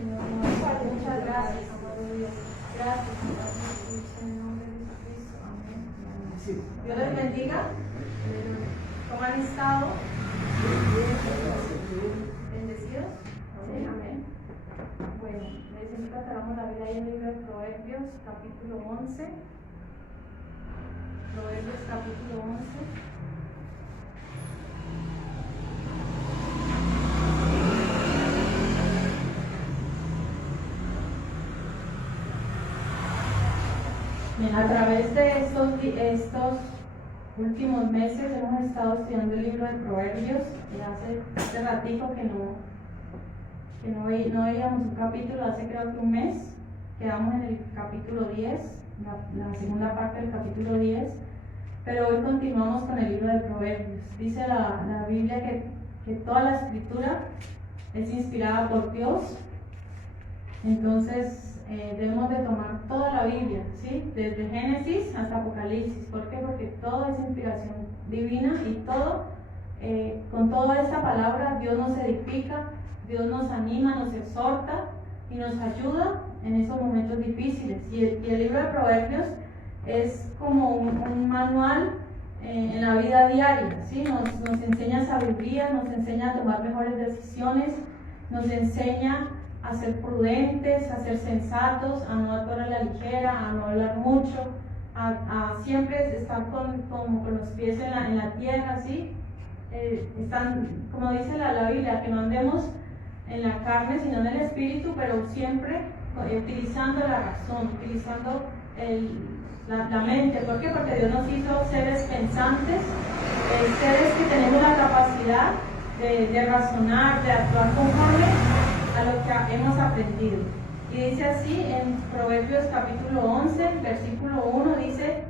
Señor. Muchas gracias, amado Dios. Gracias, Señor Jesús, en el nombre de Jesucristo. Amén. Dios les bendiga. ¿Cómo han estado? ¿Bendecidos? Sí, amén. Bueno, les invito a que hagamos la vida ahí en el libro de Proverbios, capítulo 11. Proverbios, capítulo 11. Bien, a través de estos últimos meses hemos estado estudiando el libro de Proverbios. Hace ratito que no veíamos un capítulo, hace creo que un mes. Quedamos en el capítulo 10, la segunda parte del capítulo 10, pero hoy continuamos con el libro de Proverbios. Dice la Biblia que toda la escritura es inspirada por Dios. Entonces debemos de tomar toda la Biblia, ¿sí? Desde Génesis hasta Apocalipsis. ¿Por qué? Porque todo es inspiración divina y todo, con toda esta palabra Dios nos edifica, Dios nos anima, nos exhorta y nos ayuda en esos momentos difíciles. Y el libro de Proverbios es como un manual en la vida diaria, ¿sí? Nos enseña sabiduría, nos enseña a tomar mejores decisiones, nos enseña a ser prudentes, a ser sensatos, a no actuar a la ligera, a no hablar mucho, a siempre estar con los pies en la tierra, ¿sí? Están, como dice la Biblia, que no andemos en la carne, sino en el espíritu, pero siempre utilizando la razón, utilizando la mente. ¿Por qué? Porque Dios nos hizo seres pensantes, seres que tenemos la capacidad de razonar, de actuar conforme a lo que hemos aprendido. Y dice así en Proverbios capítulo 11, versículo 1, dice: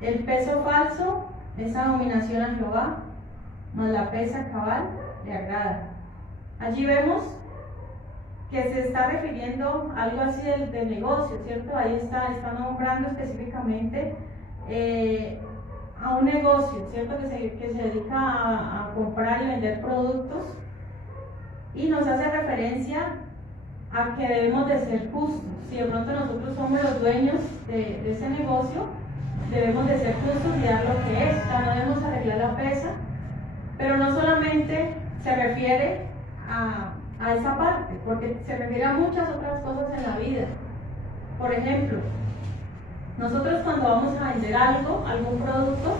el peso falso es abominación a Jehová, mas la pesa cabal le agrada. Allí vemos que se está refiriendo a algo así del negocio, ¿cierto? Ahí está nombrando específicamente a un negocio, ¿cierto? Que se dedica a comprar y vender productos, y nos hace referencia a que debemos de ser justos. Si de pronto nosotros somos los dueños de ese negocio, debemos de ser justos y dar lo que es. O sea, no debemos arreglar la pesa, pero no solamente se refiere a esa parte, porque se refiere a muchas otras cosas en la vida. Por ejemplo, nosotros cuando vamos a vender algún producto,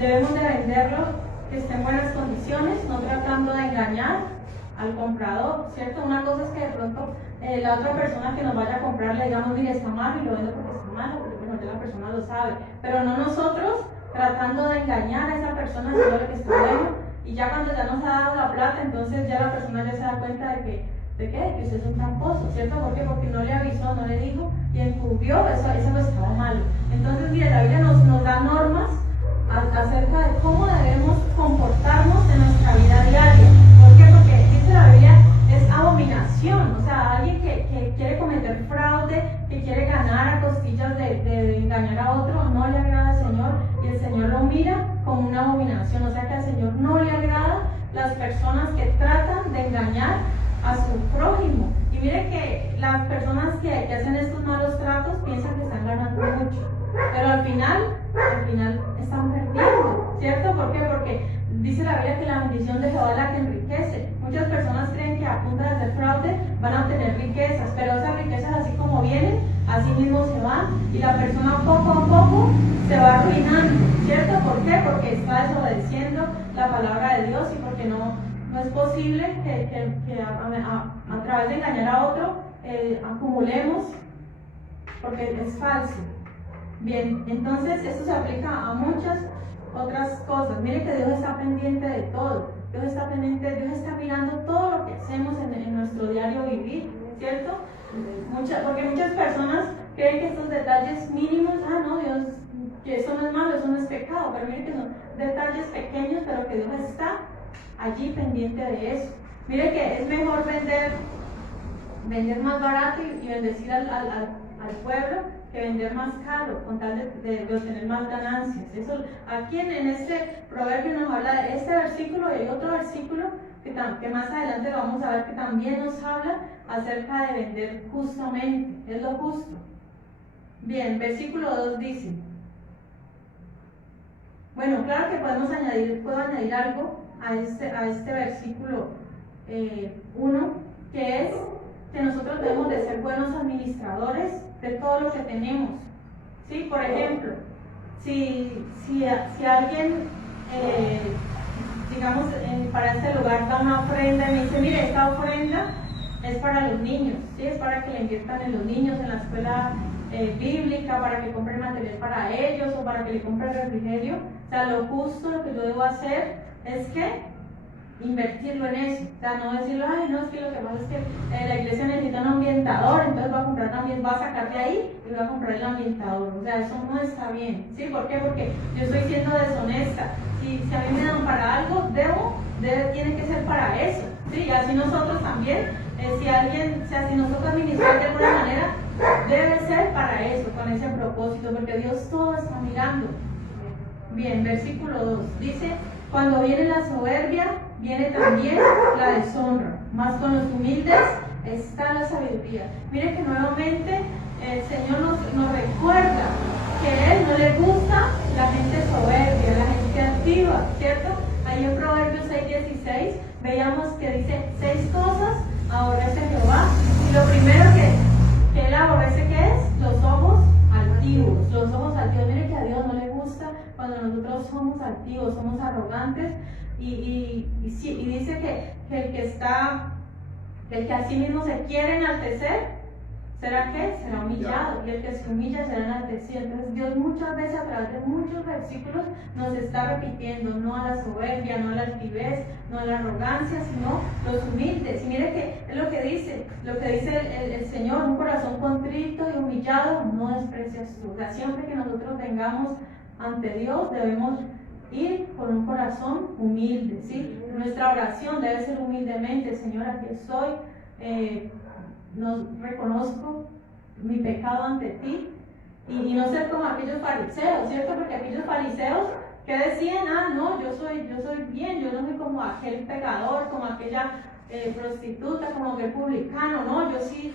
debemos de venderlo que esté en buenas condiciones, no tratando de engañar al comprador, ¿cierto? Una cosa es que de pronto la otra persona que nos vaya a comprar le digamos: mire, está malo, y lo vendo porque está malo, porque bueno, ya la persona lo sabe, pero no nosotros tratando de engañar a esa persona diciendo que está bueno, y ya cuando ya nos ha dado la plata, entonces ya la persona ya se da cuenta de que usted es un tramposo, ¿cierto? ¿Por qué? Porque no le avisó, no le dijo y encubrió, eso no estaba malo. Entonces, mire, la Biblia nos da normas acerca de cómo debemos comportarnos en nuestra vida diaria. ¿Por qué? Porque dice la Biblia, es abominación. O sea, alguien que quiere cometer fraude, que quiere ganar a costillas de engañar a otro, no le agrada al Señor, y el Señor lo mira como una abominación. O sea que al Señor no le agrada las personas que tratan de engañar a su prójimo. Y mire que las personas que hacen estos malos tratos piensan que están ganando mucho, pero al final están perdiendo, ¿cierto? ¿Por qué? Porque dice la Biblia que la bendición de Jehová es la que enriquece. Muchas personas creen que a punta de hacer fraude van a obtener riquezas, pero esas riquezas, así como vienen, así mismo se van, y la persona poco a poco se va arruinando, ¿cierto? ¿Por qué? Porque está desobedeciendo la palabra de Dios, y porque no es posible que a través de engañar a otro acumulemos, porque es falso. Bien, entonces esto se aplica a muchas otras cosas. Mire que Dios está pendiente de todo. Dios está pendiente, Dios está mirando todo lo que hacemos en nuestro diario vivir, ¿cierto? Porque muchas personas creen que estos detalles mínimos, no, Dios, que eso no es malo, eso no es pecado, pero mire que son detalles pequeños, pero que Dios está allí pendiente de eso. Mire que es mejor vender más barato y bendecir al pueblo, que vender más caro con tal de obtener más ganancias. Eso, aquí en este proverbio nos habla de este versículo, y hay otro versículo que más adelante vamos a ver que también nos habla acerca de vender justamente, es lo justo. Bien, versículo 2 dice, bueno, claro que puedo añadir algo a este versículo 1, que es que nosotros debemos de ser buenos administradores de todo lo que tenemos. ¿Sí? Por ejemplo, si alguien, digamos, para este lugar da una ofrenda y me dice, mire, esta ofrenda es para los niños, ¿sí? Es para que le inviertan en los niños, en la escuela bíblica, para que compren material para ellos o para que le compren refrigerio. O sea, lo justo, lo que yo debo hacer es que invertirlo en eso. O sea, no decirlo, ay, no, es que lo que pasa es que la iglesia necesita un ambientador, entonces va a comprar también, va a sacar de ahí y va a comprar el ambientador. O sea, eso no está bien. ¿Sí? ¿Por qué? Porque yo estoy siendo deshonesta. Si a mí me dan para algo, tiene que ser para eso. ¿Sí? Y así nosotros también, si nosotros administramos de alguna manera, debe ser para eso, con ese propósito, porque Dios todo está mirando. Bien, versículo 2 dice, cuando viene la soberbia, viene también la deshonra, mas con los humildes está la sabiduría. Mire que nuevamente el Señor nos recuerda que a Él no le gusta la gente soberbia, la gente altiva, ¿cierto? Ahí en Proverbios 6:16 veíamos que dice, 6 cosas aborrece Jehová, y lo primero que Él aborrece, ¿qué es? Los ojos altivos. Los ojos altivos, mire que a Dios no le gusta cuando nosotros somos altivos, somos arrogantes, y dice que el que a sí mismo se quiere enaltecer, ¿será qué? Será humillado, y el que se humilla será enaltecido. Entonces Dios muchas veces a través de muchos versículos nos está repitiendo, no a la soberbia, no a la altivez, no a la arrogancia, sino los humildes. Y mire que es lo que dice el Señor, un corazón contrito y humillado no desprecias tú. O sea, siempre que nosotros vengamos ante Dios debemos ir con un corazón humilde, ¿sí? Nuestra oración debe ser humildemente, Señor, aquí estoy, no reconozco mi pecado ante ti, y no ser como aquellos fariseos, ¿cierto? Porque aquellos fariseos que decían, no, yo soy bien, yo no soy como aquel pecador, como aquella prostituta, como aquel publicano, no, yo sí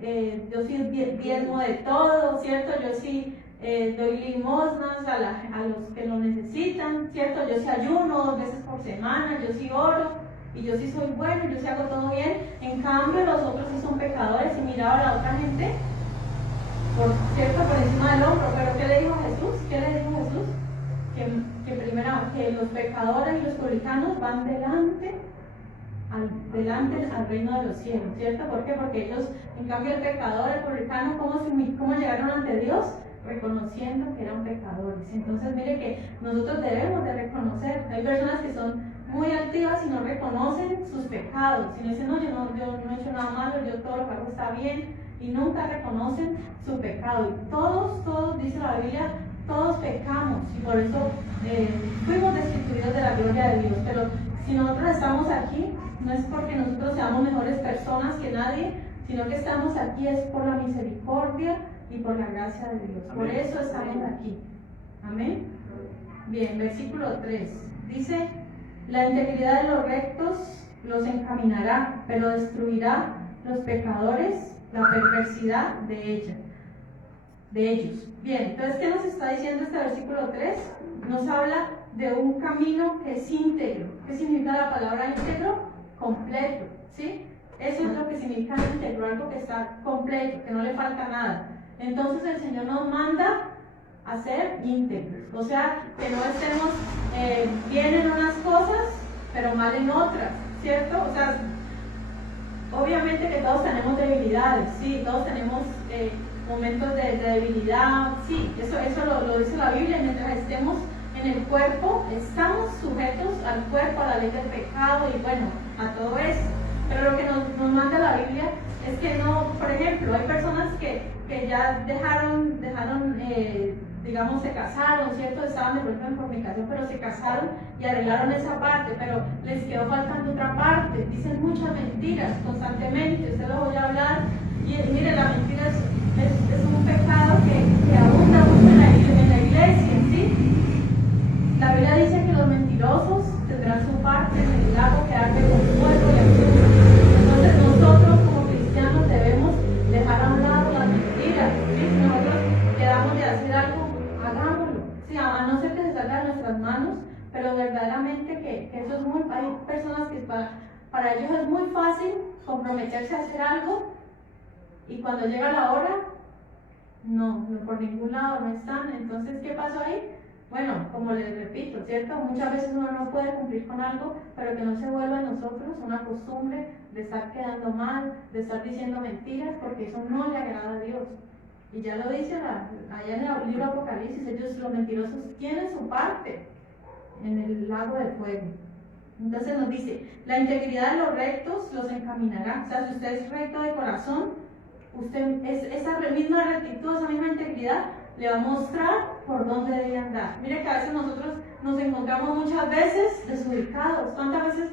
diezmo de todo, ¿cierto? Yo sí doy limosnas a los que lo necesitan, ¿cierto? Yo sí ayuno 2 veces por semana, yo sí oro, y yo sí soy bueno, yo sí hago todo bien. En cambio los otros sí son pecadores, y miraba a la otra gente por encima del hombro. Pero ¿qué le dijo Jesús? Que los pecadores y los publicanos van delante al reino de los cielos, ¿cierto? ¿Por qué? Porque ellos, en cambio el pecador, el publicano, ¿cómo llegaron ante Dios? Reconociendo que eran pecadores. Entonces mire que nosotros debemos de reconocer. Hay personas que son muy altivas y no reconocen sus pecados, y no dicen, no, yo no he hecho nada malo, yo todo lo que hago está bien, y nunca reconocen su pecado. Y todos, dice la Biblia, todos pecamos, y por eso fuimos destituidos de la gloria de Dios. Pero si nosotros estamos aquí, no es porque nosotros seamos mejores personas que nadie, sino que estamos aquí es por la misericordia y por la gracia de Dios. Amén. Por eso estamos aquí. Amén. Bien, versículo 3 dice, la integridad de los rectos los encaminará, pero destruirá los pecadores la perversidad de ellos. Bien, entonces, ¿qué nos está diciendo este versículo 3? Nos habla de un camino que es íntegro. ¿Qué significa la palabra íntegro? Completo, ¿sí? Eso es lo que significa íntegro, algo que está completo, que no le falta nada. Entonces el Señor nos manda a ser íntegros, o sea, que no estemos bien en unas cosas, pero mal en otras, ¿cierto? O sea, obviamente que todos tenemos debilidades, sí, todos tenemos momentos de debilidad, sí, eso lo dice la Biblia. Mientras estemos en el cuerpo, estamos sujetos al cuerpo, a la ley del pecado y bueno, a todo eso. Pero lo que nos manda la Biblia es que no, por ejemplo, hay personas que ya dejaron digamos, se casaron, ¿cierto? Estaban de pronto en fornicación, pero se casaron y arreglaron esa parte, pero les quedó faltando otra parte. Dicen muchas mentiras constantemente, usted lo voy a hablar, y mire, la mentira es un pecado que abunda mucho en la iglesia, ¿sí? La Biblia dice que los mentirosos tendrán su parte en el lago que arde comprometerse a hacer algo y cuando llega la hora, no, por ningún lado no están. Entonces, ¿qué pasó ahí? Bueno, como les repito, ¿cierto? Muchas veces uno no puede cumplir con algo, pero que no se vuelva en nosotros una costumbre de estar quedando mal, de estar diciendo mentiras, porque eso no le agrada a Dios. Y ya lo dice allá en el libro Apocalipsis, ellos los mentirosos tienen su parte en el lago de fuego. Entonces nos dice, la integridad de los rectos los encaminará. O sea, si usted es recto de corazón, usted esa misma rectitud, esa misma integridad le va a mostrar por dónde debe andar. Mire que a veces nosotros nos encontramos muchas veces desubicados. ¿Cuántas veces,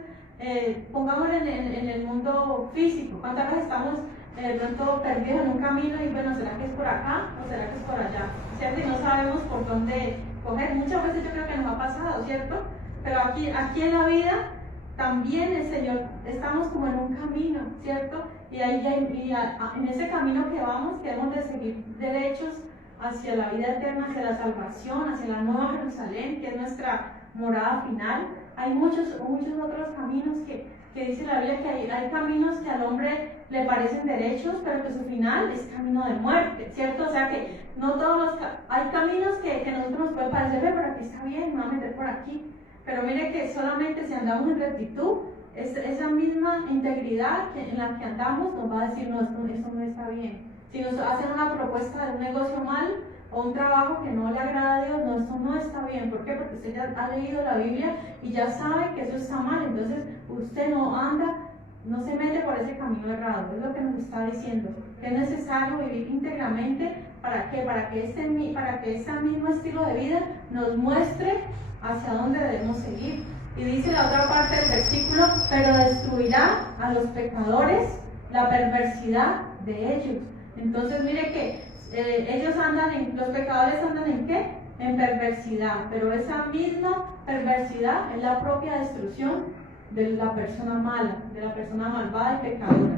pongámoslo en el mundo físico, cuántas veces estamos de pronto perdidos en un camino y bueno, ¿será que es por acá o será que es por allá? ¿Cierto? Y no sabemos por dónde coger. Muchas veces yo creo que nos ha pasado, ¿cierto? Pero aquí en la vida también el Señor, estamos como en un camino, ¿cierto? Y en ese camino que vamos, queremos de seguir derechos hacia la vida eterna, hacia la salvación, hacia la nueva Jerusalén, que es nuestra morada final. Hay muchos otros caminos que dice la Biblia que hay caminos que al hombre le parecen derechos, pero que su final es camino de muerte, ¿cierto? O sea que no todos hay caminos que a nosotros nos puede parecer, pero aquí está bien, me voy a meter por aquí. Pero mire que solamente si andamos en rectitud, esa misma integridad en la que andamos nos va a decir, no, esto no está bien. Si nos hacen una propuesta de un negocio mal o un trabajo que no le agrada a Dios, no, esto no está bien. ¿Por qué? Porque usted ya ha leído la Biblia y ya sabe que eso está mal. Entonces usted no se mete por ese camino errado. Es lo que nos está diciendo. Que es necesario vivir íntegramente. ¿Para qué? Para que ese mismo estilo de vida nos muestre hacia dónde debemos seguir. Y dice la otra parte del versículo, pero destruirá a los pecadores la perversidad de ellos. Entonces mire que los pecadores andan ¿en qué? En perversidad, pero esa misma perversidad es la propia destrucción de la persona mala, de la persona malvada y pecadora.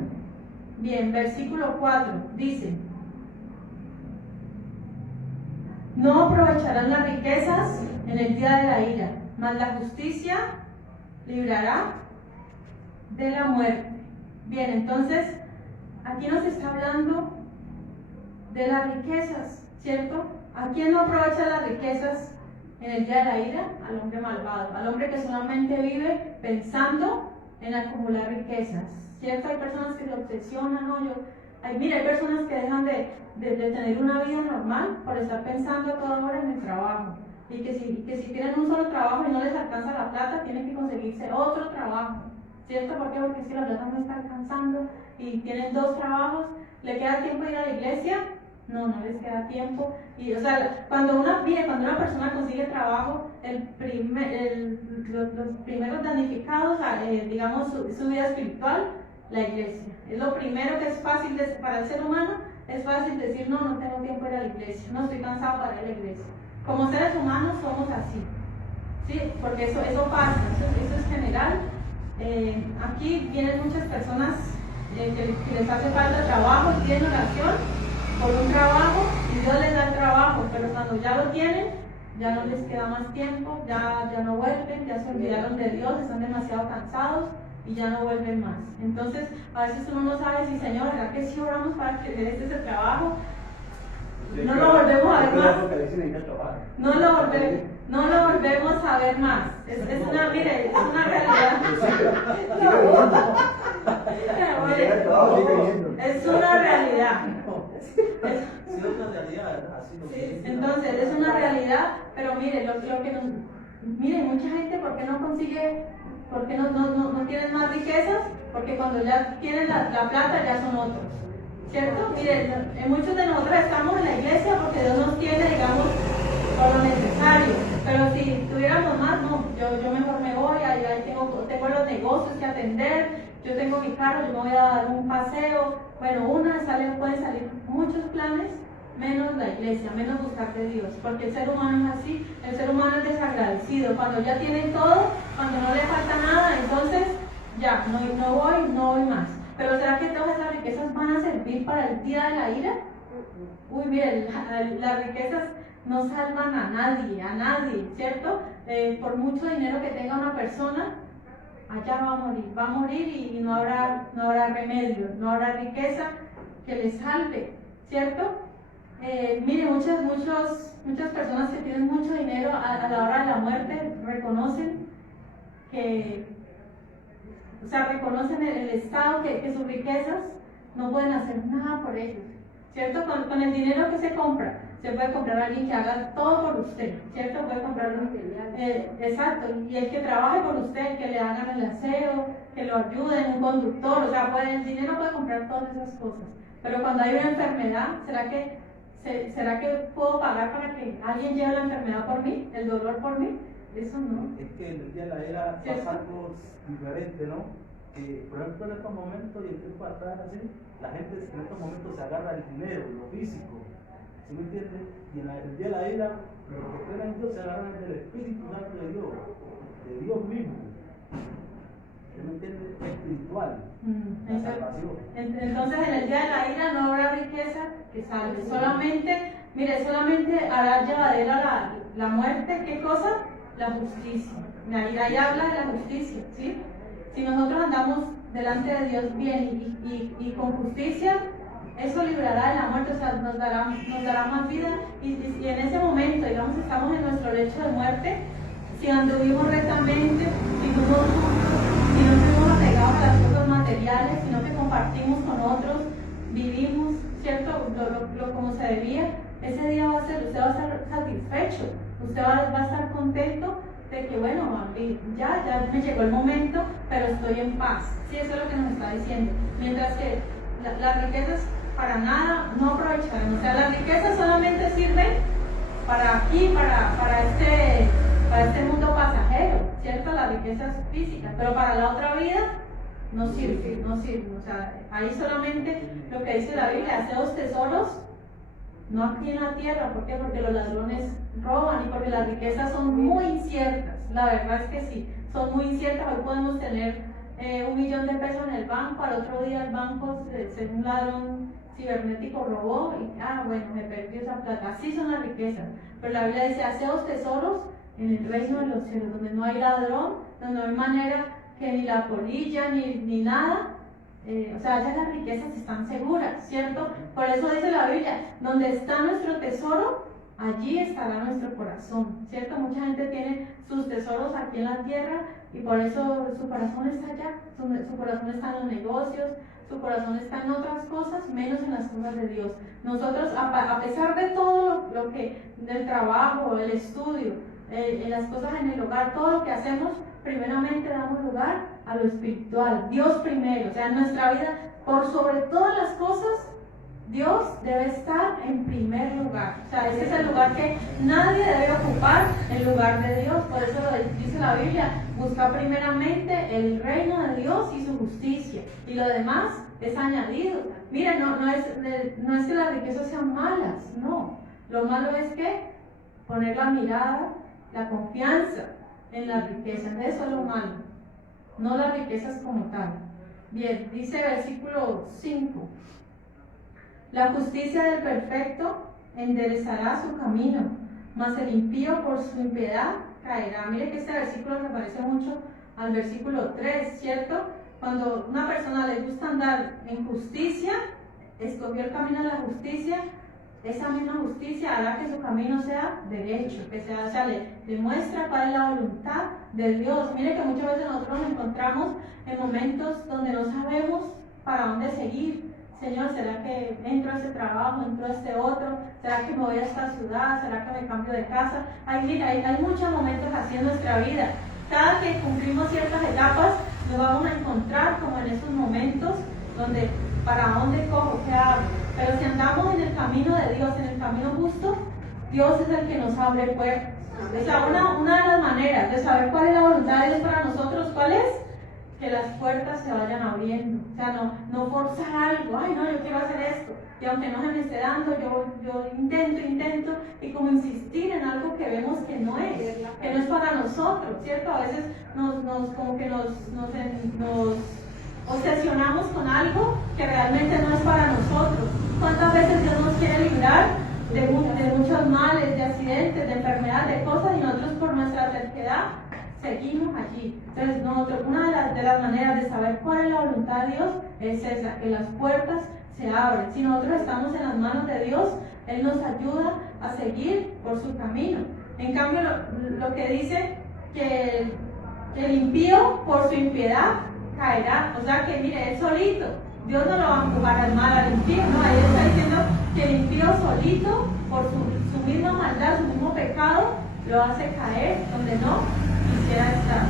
Bien, versículo 4 dice, no aprovecharán las riquezas en el día de la ira, mas la justicia librará de la muerte. Bien, entonces aquí nos está hablando de las riquezas, ¿cierto? ¿A quién no aprovecha las riquezas en el día de la ira? Al hombre malvado, al hombre que solamente vive pensando en acumular riquezas, ¿cierto? Hay personas que se obsesionan, ¿no? Hay personas que dejan de tener una vida normal por estar pensando a toda hora en el trabajo. Y que si tienen un solo trabajo y no les alcanza la plata, tienen que conseguirse otro trabajo, ¿cierto? ¿Por qué? Porque si la plata no está alcanzando y tienen 2 trabajos, ¿le queda tiempo de ir a la iglesia? No les queda tiempo. Y, o sea, cuando una persona consigue trabajo, los primeros damnificados, digamos, su vida espiritual, la iglesia. Es lo primero que es fácil para el ser humano, es fácil decir, no tengo tiempo de ir a la iglesia, no estoy cansado para ir a la iglesia. Como seres humanos somos así, ¿sí? Porque eso pasa, eso es general. Aquí vienen muchas personas que les hace falta trabajo y piden oración por un trabajo y Dios les da el trabajo, pero cuando ya lo tienen, ya no les queda más tiempo, ya no vuelven, ya se olvidaron de Dios, están demasiado cansados y ya no vuelven más. Entonces, a veces uno no sabe si, Señor, ¿verdad que si oramos para que este es el trabajo? No lo volvemos a ver más. No lo volvemos a ver más. Es una realidad. Es una realidad. Entonces, es una realidad, pero mire, mire, mucha gente, ¿por qué no consigue, por qué no tienen más riquezas? Porque cuando ya tienen la plata, ya son otros. ¿Cierto? Miren, muchos de nosotros estamos en la iglesia porque Dios nos tiene, digamos, por lo necesario. Pero si tuviéramos más, no, yo mejor me voy, ahí tengo los negocios que atender, yo tengo mi carro, yo me voy a dar un paseo. Bueno, pueden salir muchos planes, menos la iglesia, menos buscar de Dios. Porque el ser humano es así, el ser humano es desagradecido. Cuando ya tiene todo, cuando no le falta nada, entonces ya, no voy más. Pero ¿será que todas esas riquezas van a servir para el día de la ira? Uy, miren, las riquezas no salvan a nadie, ¿cierto? Por mucho dinero que tenga una persona, allá va a morir y no habrá remedio, no habrá riqueza que le salve, ¿cierto? Mire, muchas personas que tienen mucho dinero a la hora de la muerte reconocen reconocen el estado que sus riquezas no pueden hacer nada por ellos, ¿cierto? Con el dinero que se compra, se puede comprar a alguien que haga todo por usted, ¿cierto? Puede comprar exacto, y el que trabaje por usted, que le hagan el aseo, que lo ayuden, un conductor, o sea, el dinero puede comprar todas esas cosas, pero cuando hay una enfermedad, ¿será que puedo pagar para que alguien lleve la enfermedad por mí, el dolor por mí? Eso no. Es que en el día de la era pasa algo diferente, ¿no? Por ejemplo, en estos momentos y el tiempo atrás, así, la gente en estos momentos se agarra el dinero, lo físico, ¿sí me entiendes? Y en el día de la era, los que creen en Dios se agarran del Espíritu Santo de Dios mismo. ¿Sí me entiendes? Espiritual, la salvación. Entonces, en el día de la ira no habrá riqueza que salve. Solamente hará llevadera la muerte. ¿Qué cosa? La justicia. Ahí habla de la justicia, ¿sí? Si nosotros andamos delante de Dios bien y con justicia, eso librará de la muerte, o sea, nos dará más vida. Y en ese momento, digamos, estamos en nuestro lecho de muerte, si anduvimos rectamente, si no estuvimos apegados a las cosas materiales, sino que compartimos con otros, vivimos, ¿cierto? Como se debía, ese día usted va a estar satisfecho, usted va a estar contento de que, bueno, ya me llegó el momento, pero estoy en paz. Sí, eso es lo que nos está diciendo. Mientras que las riquezas para nada no aprovecharán. O sea, las riquezas solamente sirven para aquí, para este mundo pasajero, ¿cierto? Las riquezas físicas, pero para la otra vida no sirve. O sea, ahí solamente lo que dice la Biblia, haceos tesoros, no aquí en la tierra. ¿Por qué? Porque los ladrones roban y porque las riquezas son muy inciertas. La verdad es que sí, son muy inciertas. Hoy podemos tener 1 millón de pesos en el banco, al otro día el banco, un ladrón cibernético robó y bueno, me perdió esa plata. Así son las riquezas. Pero la Biblia dice, haceos tesoros en el reino de los cielos, donde no hay ladrón, donde no hay manera que ni la polilla ni nada. O sea, ya las riquezas están seguras, ¿cierto? Por eso dice la Biblia, donde está nuestro tesoro, allí estará nuestro corazón, ¿cierto? Mucha gente tiene sus tesoros aquí en la tierra y por eso su corazón está allá, su corazón está en los negocios, su corazón está en otras cosas, menos en las cosas de Dios. Nosotros, a pesar de todo lo que, del trabajo, el estudio, en las cosas en el hogar, todo lo que hacemos, primeramente damos lugar a lo espiritual, Dios primero, o sea, en nuestra vida, por sobre todas las cosas, Dios debe estar en primer lugar. O sea, ese es el lugar que nadie debe ocupar, el lugar de Dios. Por eso lo dice la Biblia, busca primeramente el reino de Dios y su justicia, y lo demás es añadido. Miren, no es que las riquezas sean malas, no. Lo malo es que poner la mirada, la confianza en las riquezas, eso es lo malo, no las riquezas como tal. Bien, dice versículo 5, la justicia del perfecto enderezará su camino, mas el impío por su impiedad caerá. Mire que este versículo se parece mucho al versículo 3, ¿cierto? Cuando una persona le gusta andar en justicia, escogió el camino de la justicia, esa misma justicia hará que su camino sea derecho, o sea, le muestra cuál es la voluntad de Dios. Mire que muchas veces nosotros nos encontramos en momentos donde no sabemos para dónde seguir. Señor, ¿será que entro a ese trabajo, entro a este otro? ¿Será que me voy a esta ciudad? ¿Será que me cambio de casa? Hay muchos momentos así en nuestra vida. Cada que cumplimos ciertas etapas, nos vamos a encontrar como en esos momentos donde, ¿para dónde cojo? ¿Qué hago? Pero si andamos en el camino de Dios, en el camino justo, Dios es el que nos abre puertas. O sea, una de las maneras de saber cuál es la voluntad de Dios para nosotros, ¿cuál es? Que las puertas se vayan abriendo. O sea, no forzar algo. Ay, no, yo quiero hacer esto. Y aunque no se me esté dando, yo intento, y como insistir en algo que vemos que no es para nosotros, ¿cierto? A veces nos obsesionamos con algo que realmente no es para nosotros. ¿Cuántas veces Dios nos quiere librar de muchos males, de accidentes, de enfermedades, de cosas, y nosotros por nuestra terquedad seguimos allí. Entonces, una de las maneras de saber cuál es la voluntad de Dios es esa, que las puertas se abren. Si nosotros estamos en las manos de Dios, Él nos ayuda a seguir por su camino. En cambio, lo que dice que el impío por su impiedad caerá. O sea que, mire, él solito, Dios no lo va a empujar al mal al impío, no, ahí está diciendo que el impío solito, por su misma maldad, su mismo pecado, lo hace caer donde no quisiera estar.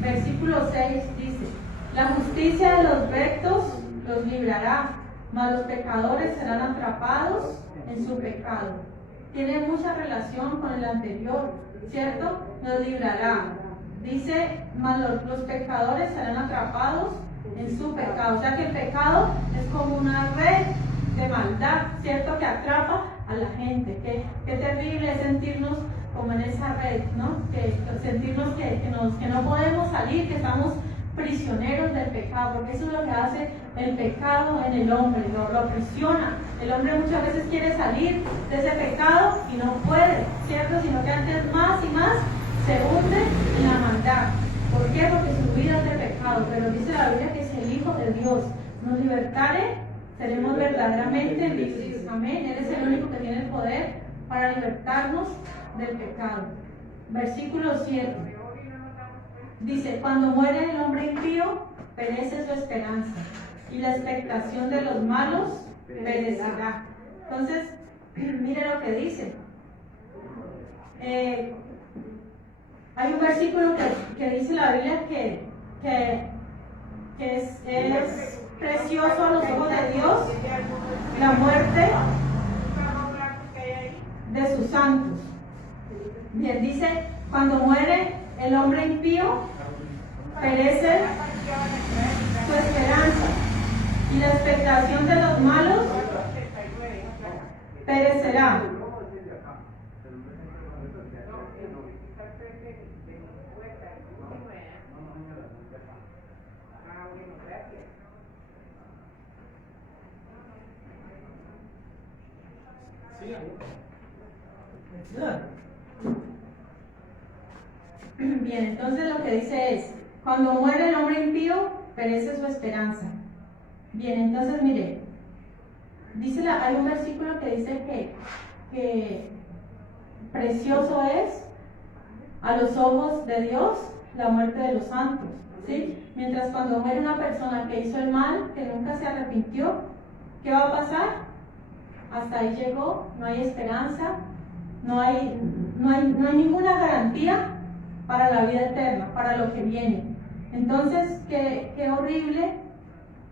Versículo 6 dice: la justicia de los rectos los librará, mas los pecadores serán atrapados en su pecado. Tiene mucha relación con el anterior, ¿cierto? Nos librará. Dice, mas los pecadores serán atrapados en su pecado. O sea que el pecado es como una red de maldad, ¿cierto? Que atrapa a la gente. Qué terrible es sentirnos como en esa red, ¿no? Sentirnos que no podemos salir, que estamos prisioneros del pecado, porque eso es lo que hace el pecado en el hombre, lo aprisiona. El hombre muchas veces quiere salir de ese pecado y no puede, ¿cierto? Sino que antes más y más se hunde en la maldad. ¿Por qué? Porque su vida es de pecado. Pero dice la Biblia que si el Hijo de Dios nos libertare, seremos verdaderamente libres. Amén. Él es el único que tiene el poder para libertarnos del pecado. Versículo 7. Dice, cuando muere el hombre impío, perece su esperanza, y la expectación de los malos perecerá. Entonces, mire lo que dice. Hay un versículo que dice la Biblia que es precioso a los ojos de Dios la muerte de sus santos. Bien, dice, cuando muere el hombre impío, perece su esperanza, y la expectación de los malos perecerá. Bien, entonces lo que dice es, cuando muere el hombre impío, perece su esperanza. Bien, entonces mire, hay un versículo que dice que precioso es a los ojos de Dios la muerte de los santos, ¿sí? Mientras cuando muere una persona que hizo el mal, que nunca se arrepintió, ¿qué va a pasar? Hasta ahí llegó, no hay esperanza, no hay ninguna garantía para la vida eterna, para lo que viene. Entonces, qué horrible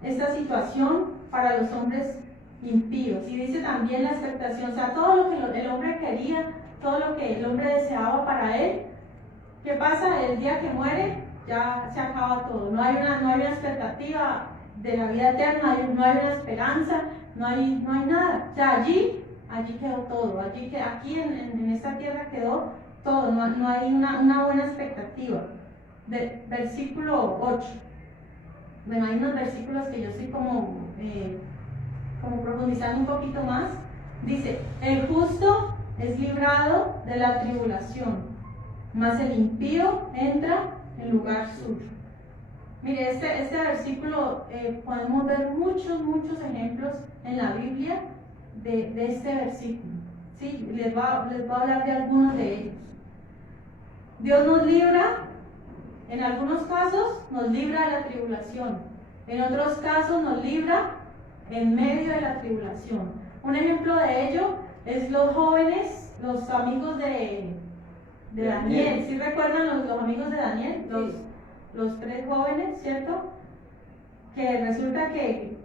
esta situación para los hombres impíos. Y dice también la expectación, o sea, todo lo que el hombre quería, todo lo que el hombre deseaba para él, ¿qué pasa? El día que muere, ya se acaba todo. No hay una expectativa de la vida eterna, no hay una esperanza, no hay nada. O sea, allí quedó todo, aquí en esta tierra quedó todo, no hay una buena expectativa. Versículo 8. Bueno, hay unos versículos que yo estoy como profundizando un poquito más. Dice, el justo es librado de la tribulación, mas el impío entra en lugar suyo. Mire, este versículo podemos ver muchos ejemplos en la Biblia de este versículo. ¿Sí? Les voy a hablar de algunos de ellos. Dios nos libra, en algunos casos nos libra de la tribulación, en otros casos nos libra en medio de la tribulación. Un ejemplo de ello es los jóvenes, los amigos de Daniel. ¿Sí recuerdan los amigos de Daniel? Los tres jóvenes, ¿cierto? Que resulta que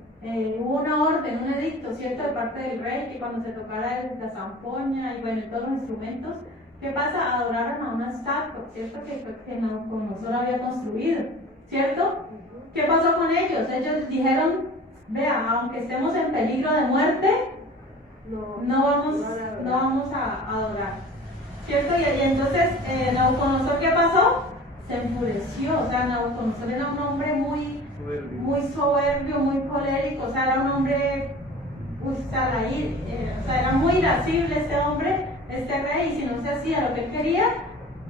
hubo una orden, un edicto, ¿cierto? De parte del rey, que cuando se tocara la zampoña y bueno, todos los instrumentos, ¿qué pasa? Adoraron a una estatua, ¿cierto? Que Nabucodonosor había construido, ¿cierto? ¿Qué pasó con ellos? Ellos dijeron, vea, aunque estemos en peligro de muerte, no vamos a adorar, ¿cierto? Y entonces, Nabucodonosor, ¿qué pasó? Se enfureció. O sea, Nabucodonosor era un hombre muy soberbio, muy colérico, o sea, era un hombre, era muy irascible este hombre, este rey, y si no se hacía lo que él quería,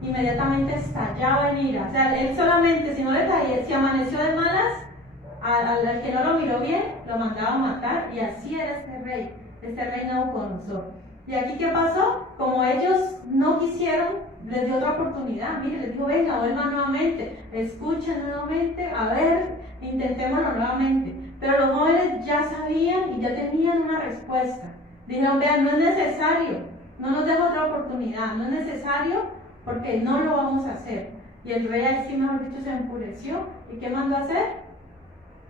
inmediatamente estallaba en ira. O sea, él solamente, si no le caía, si amaneció de malas, al que no lo miró bien, lo mandaba a matar, y así era este rey Nabucodonosor. Y aquí, ¿qué pasó? Como ellos no quisieron, les dio otra oportunidad. Mire, les dijo, venga, vuelvan nuevamente, escuchen nuevamente, a ver, intentémoslo nuevamente. Pero los jóvenes ya sabían y ya tenían una respuesta. Dijeron, vean, no es necesario, no nos deja otra oportunidad, no es necesario porque no lo vamos a hacer. Y el rey así, mejor dicho, se enfureció. ¿Y qué mandó a hacer?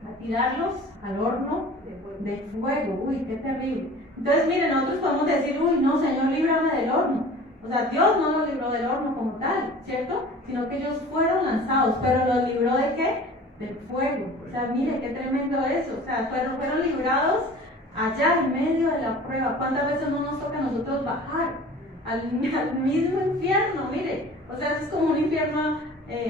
A tirarlos al horno de fuego. Uy, qué terrible. Entonces, miren, nosotros podemos decir, uy, no, Señor, líbrame del horno. O sea, Dios no los libró del horno como tal, ¿cierto? Sino que ellos fueron lanzados, pero los libró ¿de qué? Del fuego. O sea, mire, qué tremendo eso. O sea, fueron librados allá en medio de la prueba. ¿Cuántas veces no nos toca a nosotros bajar al mismo infierno? Mire, o sea, es como un infierno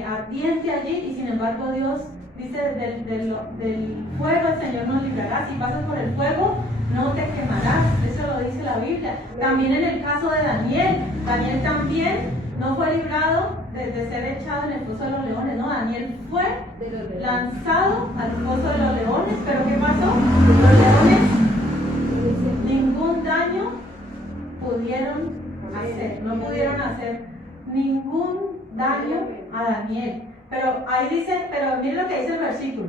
ardiente allí, y sin embargo Dios dice, del fuego el Señor nos librará. Si pasas por el fuego, no te quemarás. Eso lo dice la Biblia. También en el caso de Daniel también no fue librado de ser echado en el foso de los leones. No, Daniel fue lanzado al foso de los leones. Pero ¿qué pasó? Los leones ningún daño pudieron hacer, no pudieron hacer ningún daño a Daniel. Pero ahí dice, pero miren lo que dice el versículo.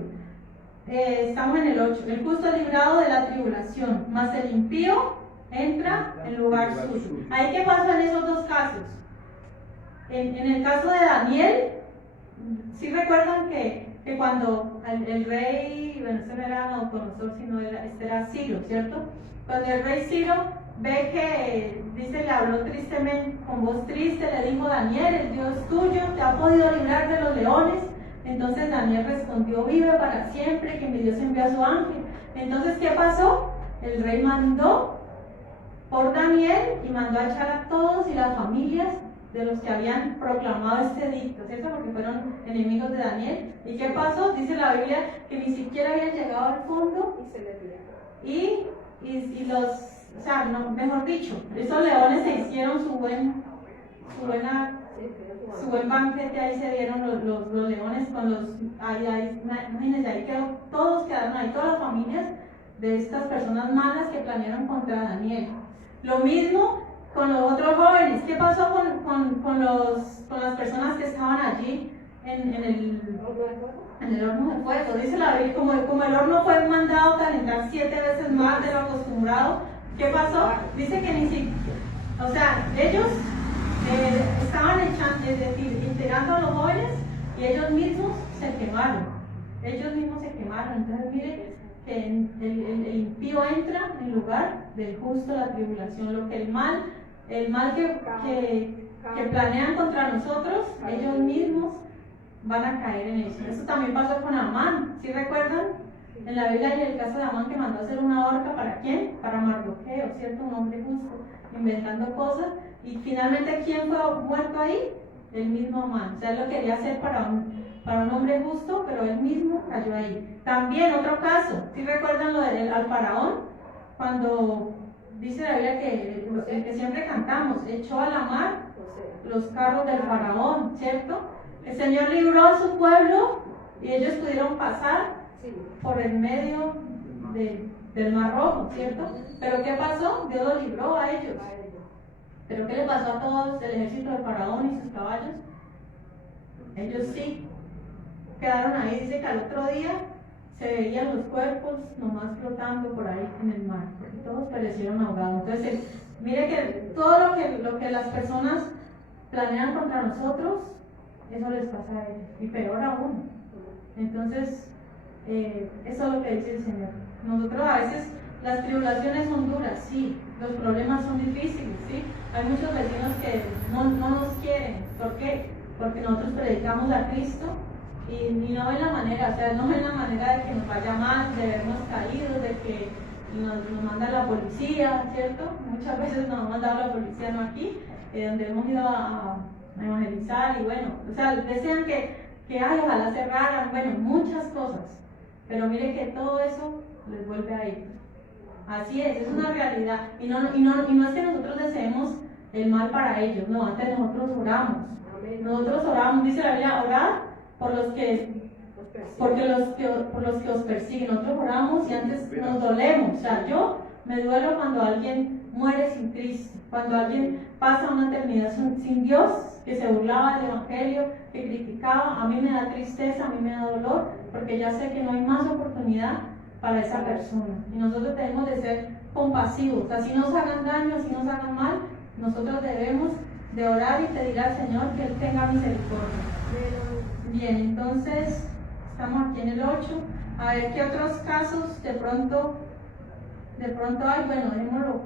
Estamos en el 8. El justo es librado de la tribulación, mas el impío entra en lugar suyo. ¿Ahí qué pasó en esos dos casos? En el caso de Daniel, ¿sí recuerdan que cuando el rey, bueno, este no era Nabucodonosor, sino este era Ciro, ¿cierto? Cuando el rey Ciro ve que, dice, le habló tristemente, con voz triste, le dijo, Daniel, el Dios tuyo te ha podido librar de los leones. Entonces Daniel respondió, vive para siempre, que mi Dios envió a su ángel. Entonces, ¿qué pasó? El rey mandó por Daniel y mandó a echar a todos y las familias de los que habían proclamado este edicto, ¿cierto? Porque fueron enemigos de Daniel. ¿Y qué pasó? Dice la Biblia que ni siquiera habían llegado al fondo y los, o sea, no, mejor dicho, esos leones se hicieron su buen banquete. Ahí se dieron los leones con los, imagínense, todos quedaron ahí, todas las familias de estas personas malas que planearon contra Daniel. Lo mismo con los otros jóvenes. ¿Qué pasó con las personas que estaban allí en el horno de fuego? Dice la Biblia, como el horno fue mandado a calentar 7 veces más de lo acostumbrado, ¿qué pasó? Dice que ni siquiera, o sea, ellos estaban integrando a los jóvenes y ellos mismos se quemaron. Entonces, mire que el impío entra en lugar del justo, la tribulación. Lo que el mal que planean contra nosotros, ellos mismos van a caer en eso. Eso también pasó con Amán, ¿sí recuerdan? En la Biblia hay el caso de Amán, que mandó a hacer una horca. ¿Para quién? Para Mardoqueo, ¿cierto? Un hombre justo, inventando cosas. Y finalmente, ¿quién fue muerto ahí? El mismo Amán. O sea, él lo quería hacer para un hombre justo, pero él mismo cayó ahí. También otro caso, ¿sí recuerdan lo al faraón? Cuando dice la Biblia que el que siempre cantamos, echó a la mar los carros del faraón, ¿cierto? El Señor libró a su pueblo y ellos pudieron pasar por el medio del Mar Rojo, ¿cierto? Pero ¿qué pasó? Dios los libró a ellos. ¿Pero qué le pasó a todos el ejército del faraón y sus caballos? Ellos sí quedaron ahí. Dice que al otro día se veían los cuerpos nomás flotando por ahí en el mar, porque todos perecieron ahogados. Entonces, mire que todo lo que las personas planean contra nosotros, eso les pasa a ellos, y peor aún. Entonces, eso es lo que dice el Señor. Nosotros a veces, las tribulaciones son duras, sí, los problemas son difíciles, sí. Hay muchos vecinos que no nos quieren. ¿Por qué? Porque nosotros predicamos a Cristo y no ven la manera, o sea, no ven la manera de que nos vaya mal, de vernos caídos, de que nos manda la policía, ¿cierto? Muchas veces nos ha mandado la policía, no aquí, donde hemos ido a evangelizar, y bueno, o sea, desean que ojalá cerraran, bueno, muchas cosas, pero mire que todo eso les vuelve a ellos. Así es una realidad, y no es que nosotros deseemos el mal para ellos, no, antes nosotros oramos Nosotros oramos, dice la Biblia, orar por los que por los que os persiguen. Nosotros oramos y antes nos dolemos. O sea, yo me duelo cuando alguien muere sin Cristo, cuando alguien pasa una eternidad sin Dios, que se burlaba del Evangelio, que criticaba. A mí me da tristeza, a mí me da dolor, porque ya sé que no hay más oportunidad para esa persona. Y nosotros tenemos de ser compasivos. Así nos hagan daño, así nos hagan mal, nosotros debemos de orar y pedir al Señor que Él tenga misericordia. Bien, entonces estamos aquí en el 8. A ver qué otros casos de pronto hay. Bueno,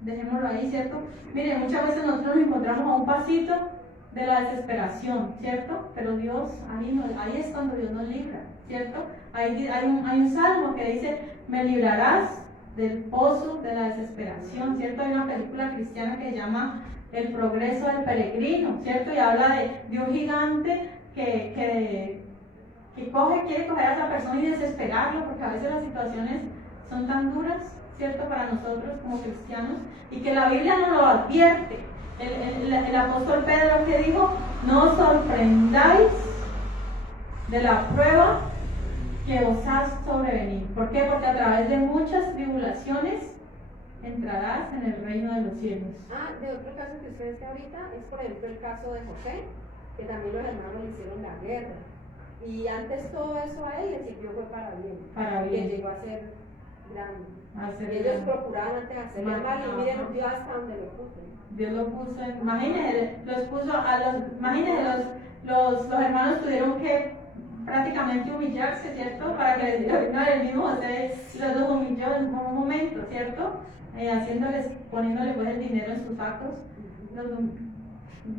dejémoslo ahí, ¿cierto? Miren, muchas veces nosotros nos encontramos a un pasito de la desesperación, ¿cierto? Pero Dios, ahí es cuando Dios nos libra, ¿cierto? Hay un salmo que dice, me librarás del pozo de la desesperación, ¿cierto? Hay una película cristiana que se llama El progreso del peregrino, ¿cierto? Y habla de un gigante que quiere coger a esa persona y desesperarlo, porque a veces las situaciones son tan duras, ¿cierto? Para nosotros como cristianos, y que la Biblia nos lo advierte. El apóstol Pedro que dijo, no os sorprendáis de la prueba que os ha sobrevenir. ¿Por qué? Porque a través de muchas tribulaciones entrarás en el reino de los cielos. De otro caso que usted decía ahorita es por ejemplo el caso de José, que también los hermanos le hicieron la guerra, y antes todo eso a él le sirvió fue para bien, que llegó a ser grande. Y ellos procuraban antes hacerle mal, y miren Dios hasta donde lo puso. Dios lo puso, imagínense, los hermanos tuvieron que prácticamente humillarse, ¿cierto? Para que les diera el mismo José, los humilló en un momento, ¿cierto? Poniéndole pues el dinero en sus sacos.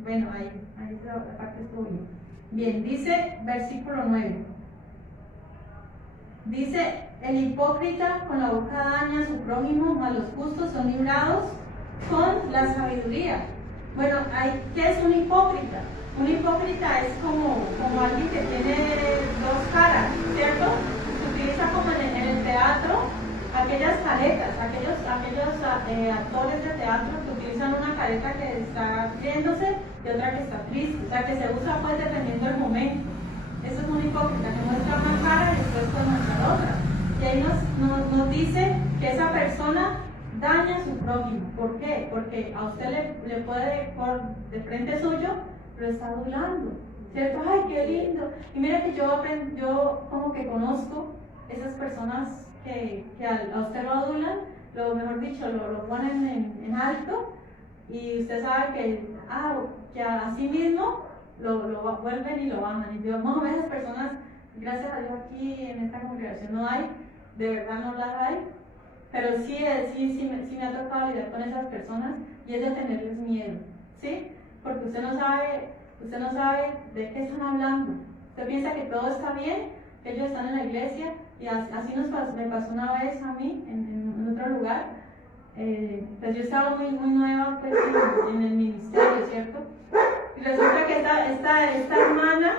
Bueno, ahí la parte estuvo bien. Bien, dice versículo 9. Dice, el hipócrita con la boca daña a su prójimo, mas los justos son librados con la sabiduría. Bueno, ¿qué es un hipócrita? Un hipócrita es como alguien que tiene dos caras, ¿cierto? Se utiliza como en el teatro aquellas caretas, aquellos actores de teatro que utilizan una careta que está riéndose y otra que está triste, o sea que se usa pues dependiendo del momento. Eso es un hipócrita que muestra una cara y después pues muestra otra. Y ahí nos dice que esa persona daña a su prójimo. ¿Por qué? Porque a usted le puede, por de frente suyo, lo está adulando, ¿cierto? ¡Ay, qué lindo! Y mira que yo como que conozco esas personas que a usted lo adulan, mejor dicho, lo ponen en alto, y usted sabe que así mismo lo vuelven y lo bajan. Y yo, más o menos, esas personas, gracias a Dios aquí en esta congregación no hay, de verdad no las hay, pero sí me ha tocado lidiar con esas personas, y es de tenerles miedo, ¿sí? Porque usted no sabe de qué están hablando. Usted piensa que todo está bien, que ellos están en la iglesia, y así me pasó una vez a mí en otro lugar. Pues yo estaba muy nueva pues, en el ministerio, ¿cierto? Y resulta que esta hermana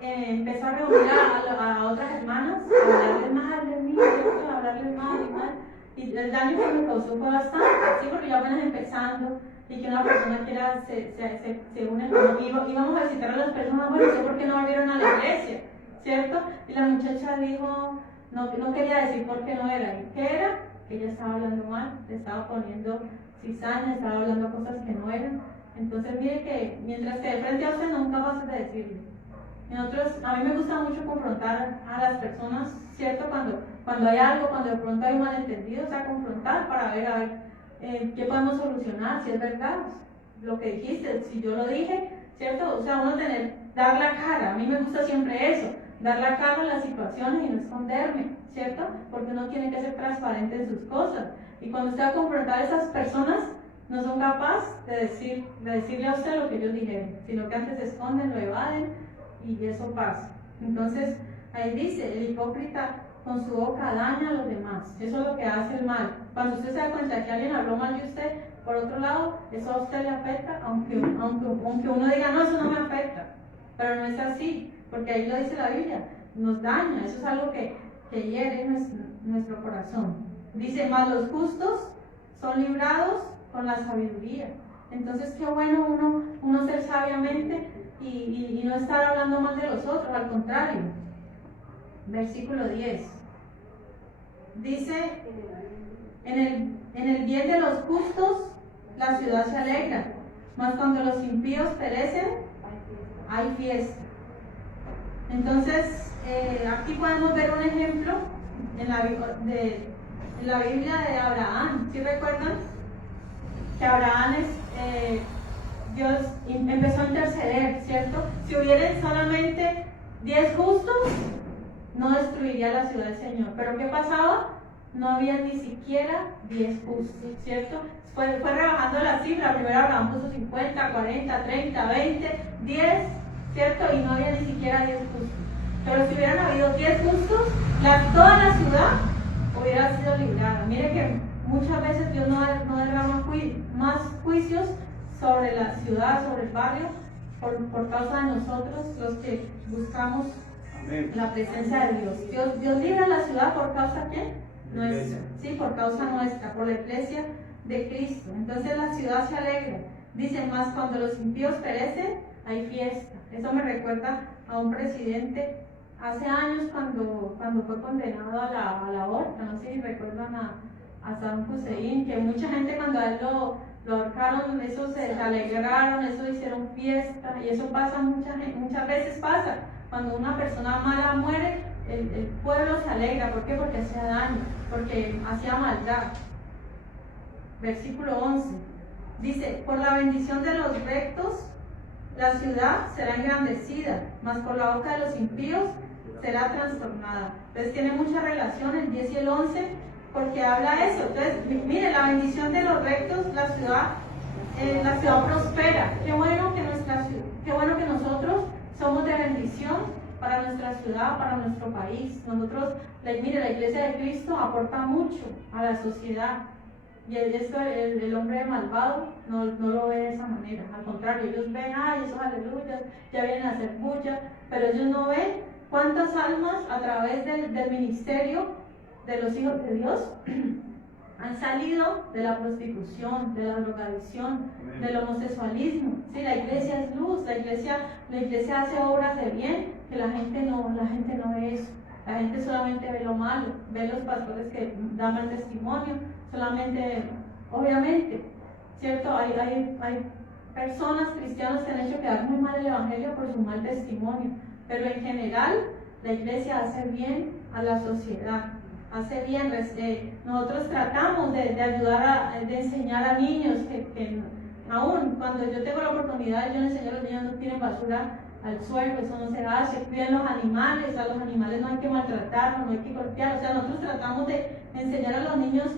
empezó a reunir a otras hermanas, a hablarles mal de mí, ¿cierto? A hablarles mal y mal. Y el daño que me causó fue bastante, ¿sí? Porque yo apenas empezando, y que una persona se une conmigo, íbamos a visitar a las personas, bueno, no sé por qué no volvieron a la iglesia, ¿cierto? Y la muchacha dijo, no quería decir por qué no era. ¿Y qué era? Que ella estaba hablando mal, le estaba poniendo cizaña, estaba hablando cosas que no eran. Entonces mire que mientras que de frente a usted no es capaz de decirle. A mí me gusta mucho confrontar a las personas, ¿cierto? Cuando hay algo, cuando de pronto hay un malentendido, o sea, confrontar para ver qué podemos solucionar, si es verdad lo que dijiste, si yo lo dije, ¿cierto? O sea, dar la cara. A mí me gusta siempre eso, dar la cara en las situaciones y no esconderme, ¿cierto? Porque uno tiene que ser transparente en sus cosas. Y cuando usted va a confrontar a esas personas, no son capaces de decirle a usted lo que ellos dijeron, sino que antes se esconden, lo evaden, y eso pasa. Entonces, ahí dice, el hipócrita con su boca daña a los demás. Eso es lo que hace el mal. Cuando usted se da cuenta que alguien habló mal de usted, por otro lado, eso a usted le afecta, aunque uno diga, no, eso no me afecta. Pero no es así, porque ahí lo dice la Biblia, nos daña, eso es algo que hiere nuestro corazón. Dice, mas los justos son librados con la sabiduría. Entonces, qué bueno uno ser sabiamente y no estar hablando mal de los otros, al contrario. Versículo 10. Dice, en el bien de los justos la ciudad se alegra, mas cuando los impíos perecen, hay fiesta. Entonces, aquí podemos ver un ejemplo en la Biblia de Abraham. ¿Sí recuerdan? Que Abraham Dios empezó a interceder, ¿cierto? Si hubieran solamente 10 justos, no destruiría la ciudad del Señor. Pero ¿qué pasaba? No había ni siquiera 10 justos, ¿cierto? Fue rebajando la cifra. Primero Abraham puso 50, 40, 30, 20, 10, ¿cierto? Y no había ni siquiera 10 justos. Pero si hubieran habido 10 justos, toda la ciudad hubiera sido librada. Mire que muchas veces Dios no derrama más juicios sobre la ciudad, sobre el barrio, por causa de nosotros, los que buscamos la presencia de Dios. Dios libra la ciudad por causa ¿qué? Nuestra. Sí, por causa nuestra, por la iglesia de Cristo. Entonces la ciudad se alegra. Dice más, cuando los impíos perecen, hay fiesta. Eso me recuerda a un presidente hace años cuando fue condenado a la horca. No sé si recuerdan a Saddam Hussein, que mucha gente cuando a él lo ahorcaron, eso se alegraron, eso hicieron fiesta, y eso pasa muchas veces pasa. Cuando una persona mala muere, el pueblo se alegra. ¿Por qué? Porque hacía daño, porque hacía maldad. Versículo 11 dice, por la bendición de los rectos la ciudad será engrandecida, mas por la boca de los impíos será trastornada. Entonces tiene mucha relación el 10 y el 11, porque habla eso. Entonces, mire, la bendición de los rectos, la ciudad prospera. Qué bueno que nosotros somos de bendición para nuestra ciudad, para nuestro país. Nosotros, mire, la iglesia de Cristo aporta mucho a la sociedad. Y el hombre malvado no lo ve de esa manera. Al contrario, ellos ven, ay, esos aleluyas, ya vienen a hacer bulla, pero ellos no ven cuántas almas a través del ministerio de los hijos de Dios han salido de la prostitución, de la drogadicción, del homosexualismo. Sí, la iglesia es luz, la iglesia hace obras de bien, que la gente no ve eso. La gente solamente ve lo malo, ve los pastores que dan mal testimonio, solamente, obviamente, ¿cierto? Hay personas cristianas que han hecho quedar muy mal el evangelio por su mal testimonio, pero en general la iglesia hace bien a la sociedad, hace bien. Nosotros tratamos de ayudar, de enseñar a niños que aún cuando yo tengo la oportunidad, yo enseño a los niños no tienen basura al suelo, eso no se hace, cuiden los animales, a los animales no hay que maltratarlos, no hay que golpear. O sea, nosotros tratamos de enseñar a los niños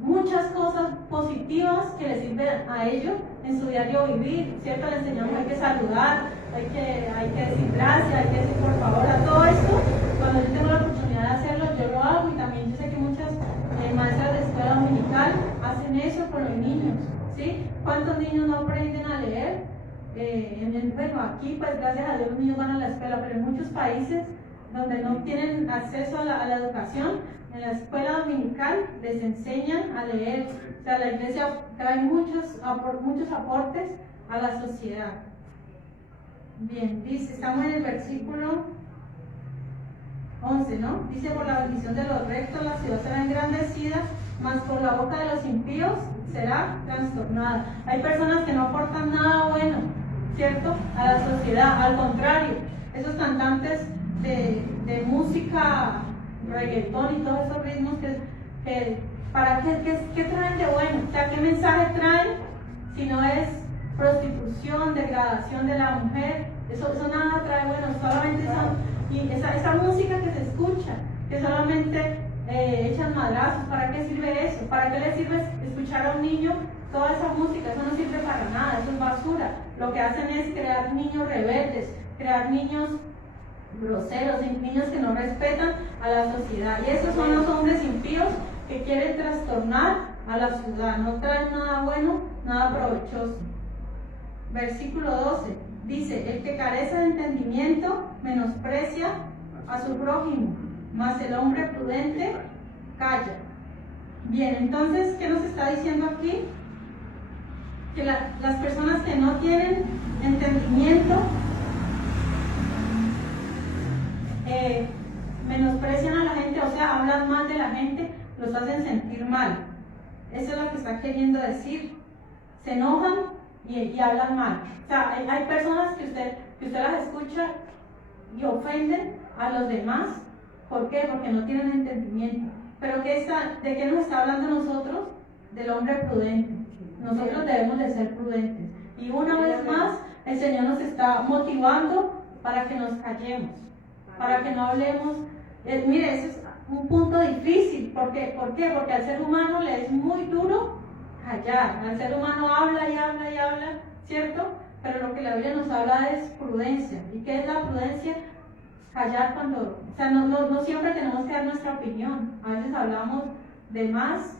muchas cosas positivas que les sirven a ellos en su diario vivir, ¿cierto? Les enseñamos hay que saludar, hay que decir gracias, hay que decir por favor, a todo esto. Cuando yo tengo la oportunidad de hacerlo, yo lo hago, y también yo sé que muchas maestras de escuela dominical hacen eso con los niños, ¿sí? ¿Cuántos niños no aprenden a leer? Bueno, aquí pues gracias a Dios los niños van a la escuela, pero en muchos países donde no tienen acceso a la educación, en la escuela dominical les enseñan a leer. O sea, la iglesia trae muchos aportes a la sociedad. Bien, dice, estamos en el versículo 11, ¿no? Dice, por la bendición de los rectos la ciudad será engrandecida, mas por la boca de los impíos será trastornada. Hay personas que no aportan nada bueno, ¿cierto?, a la sociedad. Al contrario, esos cantantes de música, reggaetón y todos esos ritmos ¿para qué traen de bueno? O sea, ¿qué mensaje traen si no es prostitución, degradación de la mujer? Eso nada trae bueno, solamente esa música que se escucha, que solamente echan madrazos. ¿Para qué sirve eso? ¿Para qué le sirve escuchar a un niño toda esa música? Eso no sirve para nada, eso es basura. Lo que hacen es crear niños rebeldes, crear niños groseros, niños que no respetan a la sociedad. Y esos son los hombres impíos que quieren trastornar a la ciudad, no traen nada bueno, nada provechoso. Versículo 12 dice, el que carece de entendimiento menosprecia a su prójimo, mas el hombre prudente calla. Bien, entonces, ¿qué nos está diciendo aquí? que las personas que no tienen entendimiento menosprecian a la gente, o sea, hablan mal de la gente, los hacen sentir mal. Eso es lo que está queriendo decir. Se enojan y hablan mal. O sea, hay personas que usted las escucha y ofenden a los demás. ¿Por qué? Porque no tienen entendimiento. Pero ¿de qué nos está hablando nosotros? Del hombre prudente. Nosotros debemos de ser prudentes. Y una vez más, el Señor nos está motivando para que nos callemos, para que no hablemos. Mire, ese es un punto difícil. ¿Por qué? Porque al ser humano le es muy duro callar. Al ser humano habla y habla y habla, ¿cierto? Pero lo que la Biblia nos habla es prudencia. ¿Y qué es la prudencia? Callar cuando, o sea, no siempre tenemos que dar nuestra opinión. A veces hablamos de más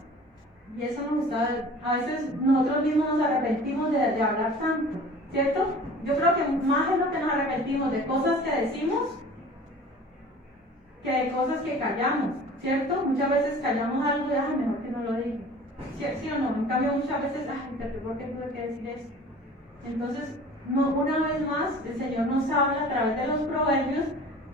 y eso nos gusta. A veces nosotros mismos nos arrepentimos de hablar tanto, ¿cierto? Yo creo que más es lo que nos arrepentimos de cosas que decimos que de cosas que callamos, ¿cierto? Muchas veces callamos algo y mejor que no lo diga. ¿Sí o no? En cambio muchas veces, ¿por qué tuve que decir eso? Entonces, una vez más, el Señor nos habla a través de los proverbios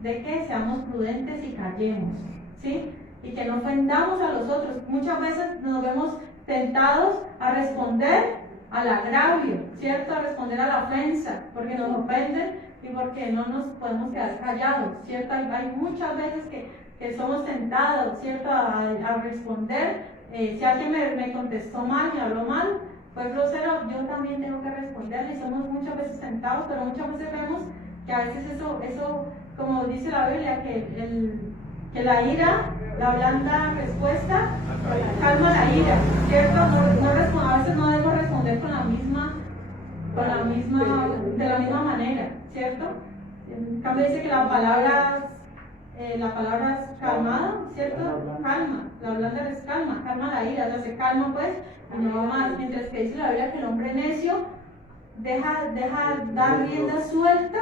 de que seamos prudentes y callemos, ¿sí? Y que no ofendamos a los otros. Muchas veces nos vemos tentados a responder al agravio, ¿cierto? A responder a la ofensa, porque nos ofenden y porque no nos podemos quedar callados, ¿cierto? Hay muchas veces que somos tentados, ¿cierto? A responder. Si alguien me contestó mal, me habló mal, fue grosero, yo también tengo que responderle. Y somos muchas veces tentados, pero muchas veces vemos que a veces eso como dice la Biblia, que la ira, la blanda respuesta, calma la ira, ¿cierto? A veces no debemos responder de la misma manera, ¿cierto? En cambio dice que la palabra es calmada, ¿cierto? Calma, la blanda es calma la ira, o sea, se calma pues, y no va más. Mientras que dice la Biblia que el hombre necio deja dar rienda suelta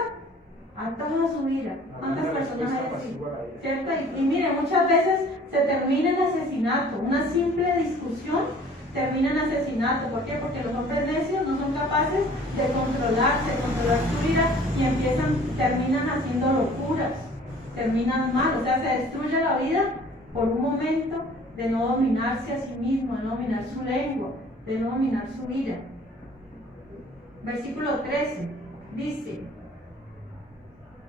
a toda su ira. ¿Cuántas personas hay así? ¿Cierto? Y mire, muchas veces se termina en asesinato. Una simple discusión termina en asesinato. ¿Por qué? Porque los hombres necios no son capaces de controlar su ira y terminan haciendo locuras, terminan mal, o sea, se destruye la vida por un momento de no dominarse a sí mismo, de no dominar su lengua, de no dominar su ira. Versículo 13 dice: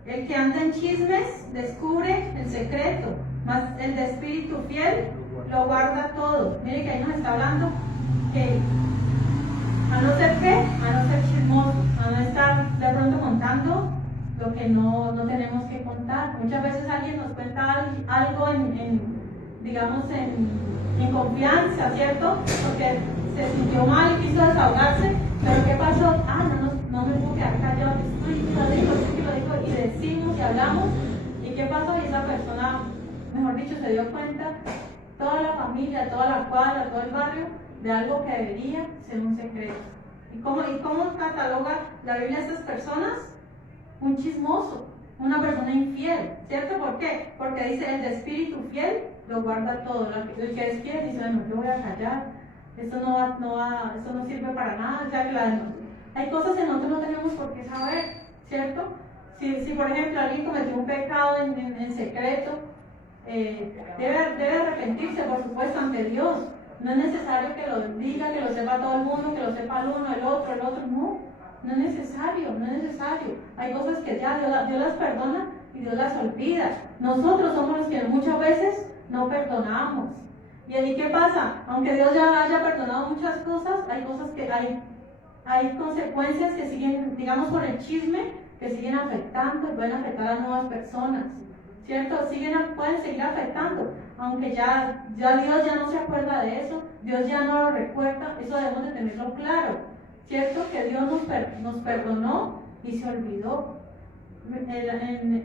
el que anda en chismes descubre el secreto, mas el de espíritu fiel lo guarda todo. Mire que ahí nos está hablando que a no ser chismosos, a no estar de pronto contando lo que no tenemos que contar. Muchas veces alguien nos cuenta algo en confianza, ¿cierto? Porque se sintió mal y quiso desahogarse, pero ¿qué pasó? No me puedo quedar callado, lo digo, y decimos y hablamos, ¿y qué pasó? Y esa persona, mejor dicho, se dio cuenta, toda la familia, toda la cuadra, todo el barrio, de algo que debería ser un secreto. ¿Y cómo cataloga la Biblia a estas personas? Un chismoso, una persona infiel, ¿cierto? ¿Por qué? Porque dice, el de espíritu fiel lo guarda todo. El que es fiel dice, bueno, yo voy a callar, esto no sirve para nada. O sea, hay cosas que nosotros no tenemos por qué saber, ¿cierto? Si por ejemplo alguien cometió un pecado en secreto, debe arrepentirse, por supuesto, ante Dios. No es necesario que lo diga, que lo sepa todo el mundo, que lo sepa el uno, el otro, no es necesario. Hay cosas que ya Dios las perdona y Dios las olvida. Nosotros somos los que muchas veces no perdonamos. ¿Y qué pasa? Aunque Dios ya haya perdonado muchas cosas, hay cosas que hay consecuencias que siguen, digamos, por el chisme, que siguen afectando y pueden afectar a nuevas personas, ¿cierto? Pueden seguir afectando, aunque ya Dios ya no se acuerda de eso, Dios ya no lo recuerda, eso debemos de tenerlo claro, ¿cierto? Que Dios nos perdonó y se olvidó.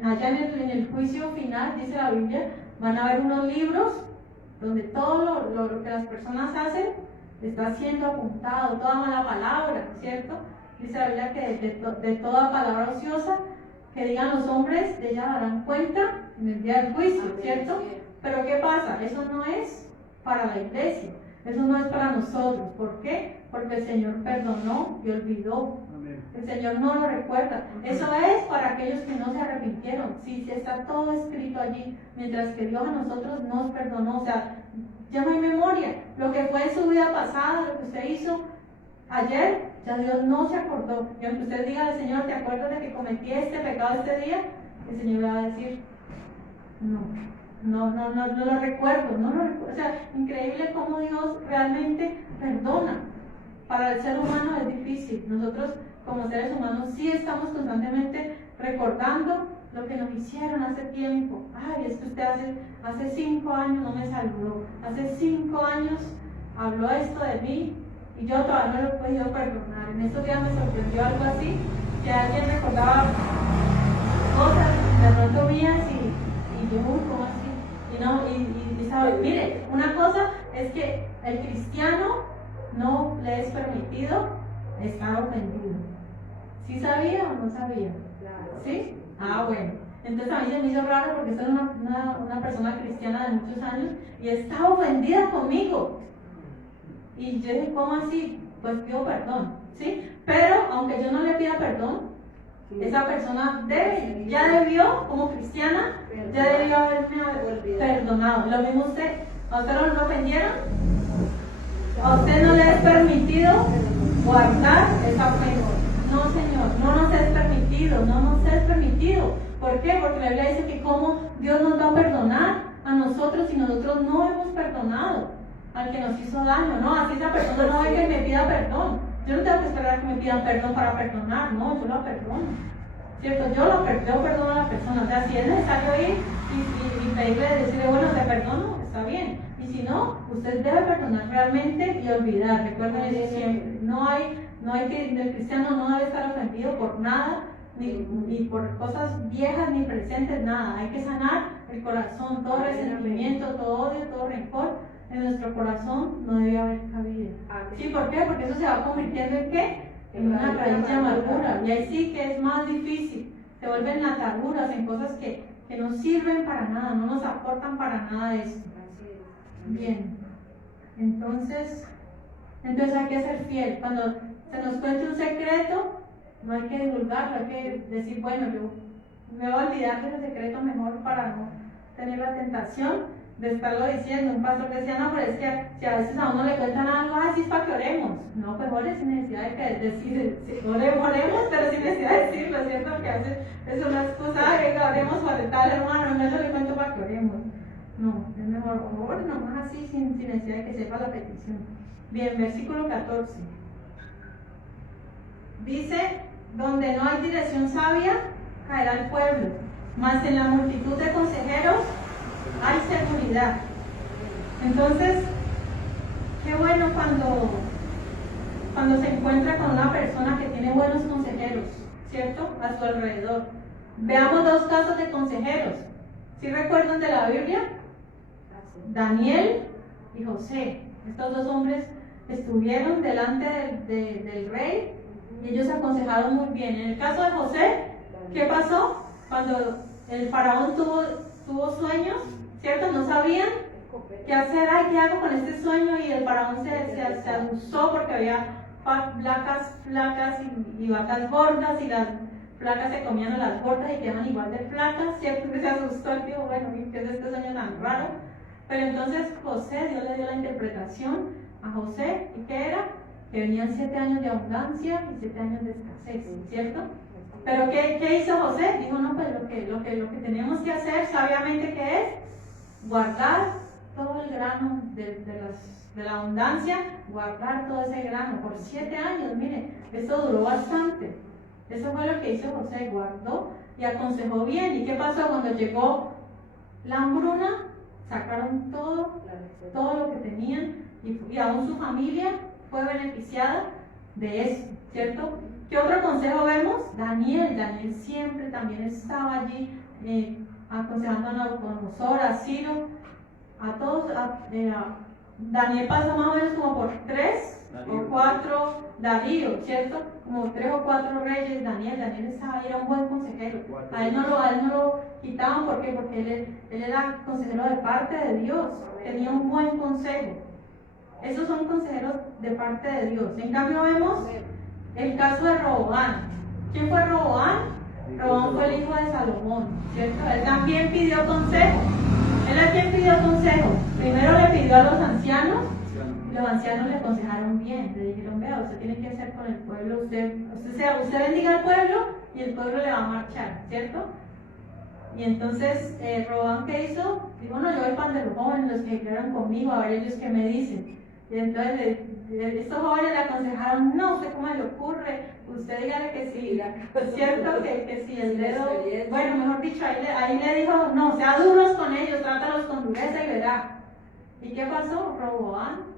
Allá en el juicio final, dice la Biblia, van a haber unos libros donde todo lo que las personas hacen está siendo apuntado, toda mala palabra, ¿cierto? Dice la Biblia que de toda palabra ociosa que digan los hombres, de ella darán cuenta en el día del juicio, ¿cierto? Pero ¿qué pasa? Eso no es para la iglesia. Eso no es para nosotros. ¿Por qué? Porque el Señor perdonó y olvidó. El Señor no lo recuerda. Eso es para aquellos que no se arrepintieron. Sí, está todo escrito allí. Mientras que Dios a nosotros nos perdonó. O sea, ya no hay memoria. Lo que fue en su vida pasada, lo que usted hizo ayer, ya Dios no se acordó. Y aunque usted diga al Señor, ¿te acuerdas de que cometí este pecado este día? El Señor va a decir, no lo recuerdo, no lo recuerdo. O sea, increíble cómo Dios realmente perdona. Para el ser humano es difícil. Nosotros como seres humanos sí estamos constantemente recordando lo que nos hicieron hace tiempo. Ay, es que usted hace 5 años no me saludó, hace 5 años habló esto de mí y yo todavía no lo he podido perdonar. En estos días me sorprendió algo así, que alguien recordaba cosas de pronto mías y yo, ¿cómo así? Y sabe, mire, una cosa es que el cristiano no le es permitido estar ofendido. ¿Sí sabía o no sabía? ¿Sí? Ah, bueno. Entonces a mí se me hizo raro porque soy una persona cristiana de muchos años y estaba ofendida conmigo. Y yo dije, ¿cómo así? Pues pido perdón, ¿sí? Pero aunque yo no le pida perdón, esa persona ya debió, como cristiana, ya debió haberme perdonado. Lo mismo usted, ¿a usted no lo ofendieron? ¿A usted no le es permitido guardar esa ofensa? No, Señor, no nos es permitido, no nos es permitido. ¿Por qué? Porque la Biblia dice que como Dios nos va a perdonar a nosotros si nosotros no hemos perdonado al que nos hizo daño, ¿no? Así esa persona no ve que me pida perdón. Yo no tengo que esperar a que me pidan perdón para perdonar, no, yo lo perdono. ¿Cierto? Yo perdono a la persona. O sea, si es necesario ir y pedirle, decirle, bueno, te perdono, está bien. Y si no, usted debe perdonar realmente y olvidar. Recuerden eso siempre. No hay que, el cristiano no debe estar ofendido por nada, ni por cosas viejas ni presentes, nada. Hay que sanar el corazón, todo resentimiento, todo odio, todo rencor. En nuestro corazón no debe haber cabida. ¿Sí? ¿Por qué? Porque eso se va convirtiendo en ¿qué? En una raíz de amargura. Y ahí sí que es más difícil. Se vuelven ataduras en cosas que no sirven para nada, no nos aportan para nada de eso. Bien. Entonces hay que ser fiel. Cuando se nos cuente un secreto, no hay que divulgarlo, hay que decir, bueno, yo me voy a olvidar de ese secreto mejor para no tener la tentación de estarlo diciendo. Un pastor decía, no, pero es que si a veces a uno le cuentan algo, así es para que oremos. No, pues ore sin necesidad de que decir, oremos, pero sin necesidad de decirlo, ¿cierto? Porque a veces es una excusa, venga, oremos para tal hermano, no le cuento para que oremos. No, es mejor ore nomás así, sin necesidad de que sepa la petición. Bien, versículo 14. Dice, donde no hay dirección sabia, caerá el pueblo, mas en la multitud de consejeros hay seguridad. Entonces, qué bueno cuando se encuentra con una persona que tiene buenos consejeros, ¿cierto? A su alrededor. Veamos 2 casos de consejeros. ¿Sí recuerdan de la Biblia? Daniel y José. Estos 2 hombres estuvieron delante del rey y ellos aconsejaron muy bien. En el caso de José, ¿qué pasó? Cuando el faraón tuvo sueños, ¿cierto? No sabían qué hacer. Ay, ¿qué hago con este sueño? Y el faraón se asustó porque había vacas flacas y vacas gordas, y las flacas se comían a las gordas y quedaban igual de flacas, ¿cierto? Se asustó el tío, bueno, ¿qué es este sueño tan raro? Pero entonces Dios le dio la interpretación a José, ¿y qué era? Que venían 7 años de abundancia y 7 años de escasez, ¿cierto? Pero ¿qué hizo José? Dijo, no, pues lo que tenemos que hacer sabiamente, ¿qué es? Guardar todo el grano de la abundancia, guardar todo ese grano por 7 años. Mire, eso duró bastante. Eso fue lo que hizo José, guardó y aconsejó bien. ¿Y qué pasó cuando llegó la hambruna? Sacaron todo lo que tenían y aún su familia fue beneficiada de eso, ¿cierto? ¿Qué otro consejo vemos? Daniel siempre también estaba allí aconsejando a Nabucodonosor, a Ciro, a todos. Daniel pasó más o menos como por 3 o 4 Darío, ¿cierto? Como 3 o 4 reyes. Daniel estaba ahí, era un buen consejero. A él no lo quitaban, ¿por qué? Porque él era consejero de parte de Dios, tenía un buen consejo. Esos son consejeros de parte de Dios. En cambio vemos el caso de Roboam. ¿Quién fue Roboam? Roboam fue el hijo de Salomón, ¿cierto? Él también pidió consejo. ¿Él a quién pidió consejo? Primero le pidió a los ancianos, y los ancianos le aconsejaron bien. Le dijeron, vea, usted tiene que hacer con el pueblo, usted bendiga al pueblo y el pueblo le va a marchar, ¿cierto? Y entonces Roboam, ¿qué hizo? Dijo, no, yo voy pan de los jóvenes, los que crearon conmigo, a ver ellos qué me dicen. Y entonces estos jóvenes le aconsejaron, no, ¿usted cómo le ocurre? Usted dígale que sí, ¿cierto? Que si el dedo, bueno, mejor dicho, ahí le dijo, no, sea duros con ellos, trátalos con dureza y verá. ¿Y qué pasó? Roboam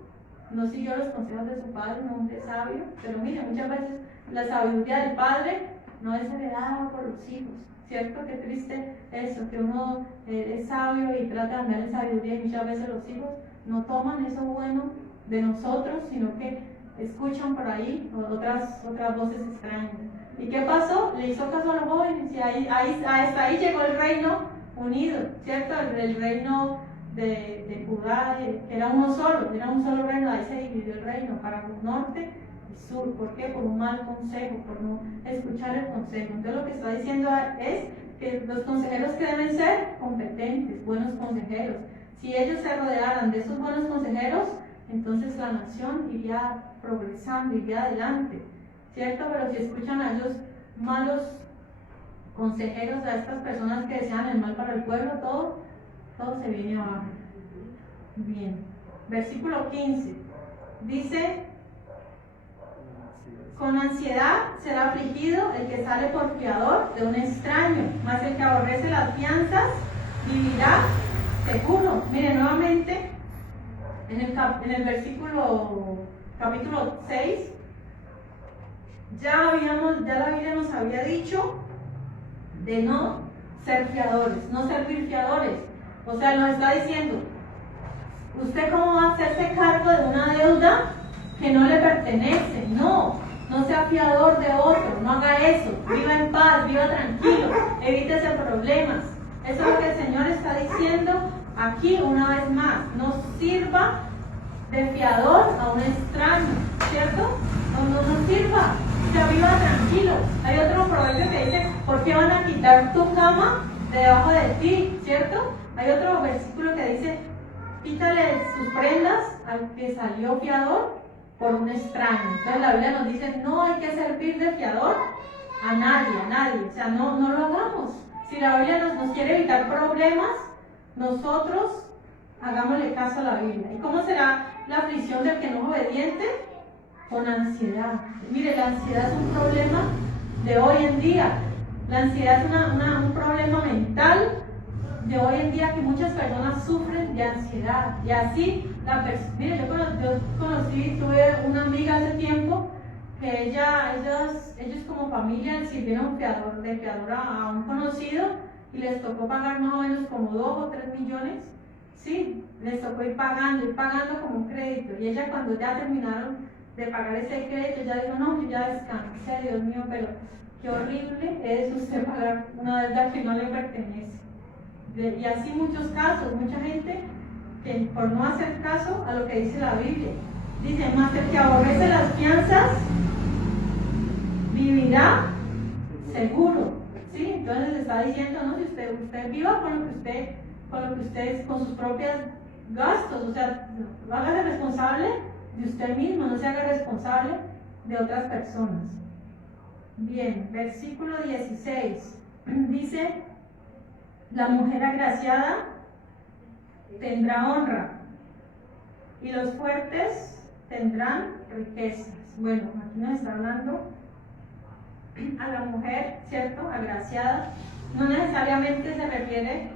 no siguió los consejos de su padre, un hombre sabio, pero mire, muchas veces la sabiduría del padre no es heredada por los hijos, ¿cierto? Qué triste eso, que uno es sabio y trata de andar en sabiduría y muchas veces los hijos no toman eso bueno de nosotros, sino que escuchan por ahí otras voces extrañas. ¿Y qué pasó? Le hizo caso a los jóvenes y hasta ahí llegó el reino unido, ¿cierto? El reino de Judá, que era un solo reino, ahí se dividió el reino para norte y sur. ¿Por qué? Por un mal consejo, por no escuchar el consejo. Entonces lo que está diciendo es que los consejeros que deben ser competentes, buenos consejeros. Si ellos se rodearan de esos buenos consejeros, entonces la nación iría progresando, iría adelante, ¿cierto? Pero si escuchan a ellos malos consejeros, a estas personas que desean el mal para el pueblo, todo se viene abajo. Bien, versículo 15 dice: con ansiedad será afligido el que sale por fiador de un extraño, mas el que aborrece las fianzas vivirá seguro. Miren, nuevamente en el versículo capítulo 6 ya la Biblia nos había dicho de no ser fiadores, no servir fiadores. O sea, nos está diciendo, ¿usted cómo va a hacerse cargo de una deuda que no le pertenece? No sea fiador de otro, no haga eso, viva en paz, viva tranquilo, evítese problemas. Eso es lo que el Señor está diciendo aquí una vez más. No sirva de fiador a un extraño, ¿cierto? No sirva, o sea, viva tranquilo. Hay otro proverbio que dice, ¿por qué van a quitar tu cama de debajo de ti? ¿Cierto? Hay otro versículo que dice, quítale sus prendas al que salió fiador por un extraño. Entonces la Biblia nos dice, no hay que servir de fiador a nadie, o sea, no lo hagamos. Si la Biblia nos quiere evitar problemas, nosotros hagámosle caso a la Biblia. ¿Y cómo será la aflicción del que no es obediente? Con ansiedad. Mire, la ansiedad es un problema de hoy en día. La ansiedad es un problema mental de hoy en día, que muchas personas sufren de ansiedad. Y así, mire, yo tuve una amiga hace tiempo que ellos como familia sirvieron de fiador a un conocido y les tocó pagar más o menos como 2 o 3 millones. Sí, les tocó ir pagando como un crédito. Y ella, cuando ya terminaron de pagar ese crédito, ya dijo, no, yo ya descansé, Dios mío, pero qué horrible es usted pagar una deuda que no le pertenece. Y así muchos casos, mucha gente que por no hacer caso a lo que dice la Biblia, dice, más el que aborrece las fianzas vivirá seguro. ¿Sí? Entonces está diciendo, no, si usted viva con sus propios gastos, o sea, hágase responsable de usted mismo, no se haga responsable de otras personas. Bien, versículo 16 dice, la mujer agraciada tendrá honra y los fuertes tendrán riquezas. Bueno, aquí nos está hablando a la mujer, ¿cierto? Agraciada. No necesariamente se refiere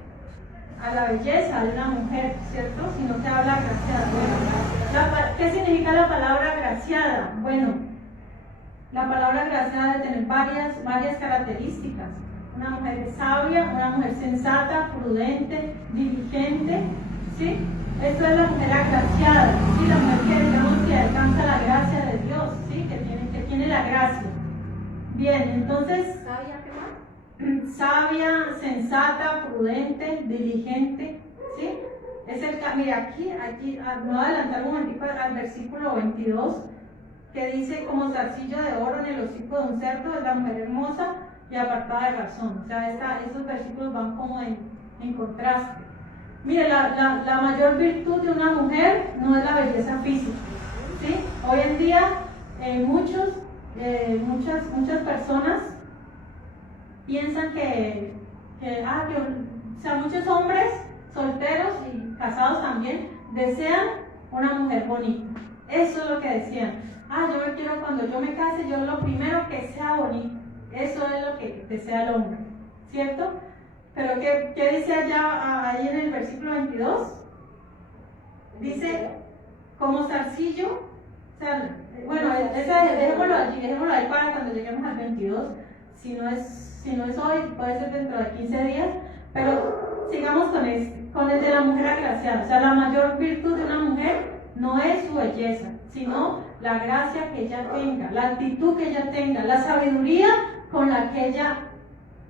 a la belleza de una mujer, ¿cierto? Sino que habla agraciada. Bueno, ¿qué significa la palabra agraciada? Bueno, la palabra agraciada debe tener varias características. Una mujer sabia, una mujer sensata, prudente, diligente, ¿sí? Esto es la mujer agraciada, ¿sí? La mujer que digamos que alcanza la gracia de Dios, ¿sí? Que tiene la gracia. Bien, entonces, ¿Sabia qué más? sabia, sensata, prudente, diligente, ¿sí? mire, aquí, me voy a adelantar un momentito al versículo 22, que dice, como zarcillo de oro en el hocico de un cerdo es la mujer hermosa y apartada de razón. O sea, esos versículos van como en contraste. Mire, la mayor virtud de una mujer no es la belleza física, ¿sí? Hoy en día muchas personas piensan o sea, muchos hombres solteros y casados también desean una mujer bonita. Eso es lo que decían. Yo quiero, cuando yo me case, yo lo primero que sea bonita. Eso es lo que desea el hombre, ¿cierto? Pero ¿qué dice allá ahí en el versículo 22? Dice, como zarcillo, o sea, bueno, dejémoslo ahí para cuando lleguemos al 22. Si no es hoy, puede ser dentro de 15 días, pero sigamos con el de la mujer agraciada. O sea, la mayor virtud de una mujer no es su belleza, sino la gracia que ella tenga, la actitud que ella tenga, la sabiduría con la que ella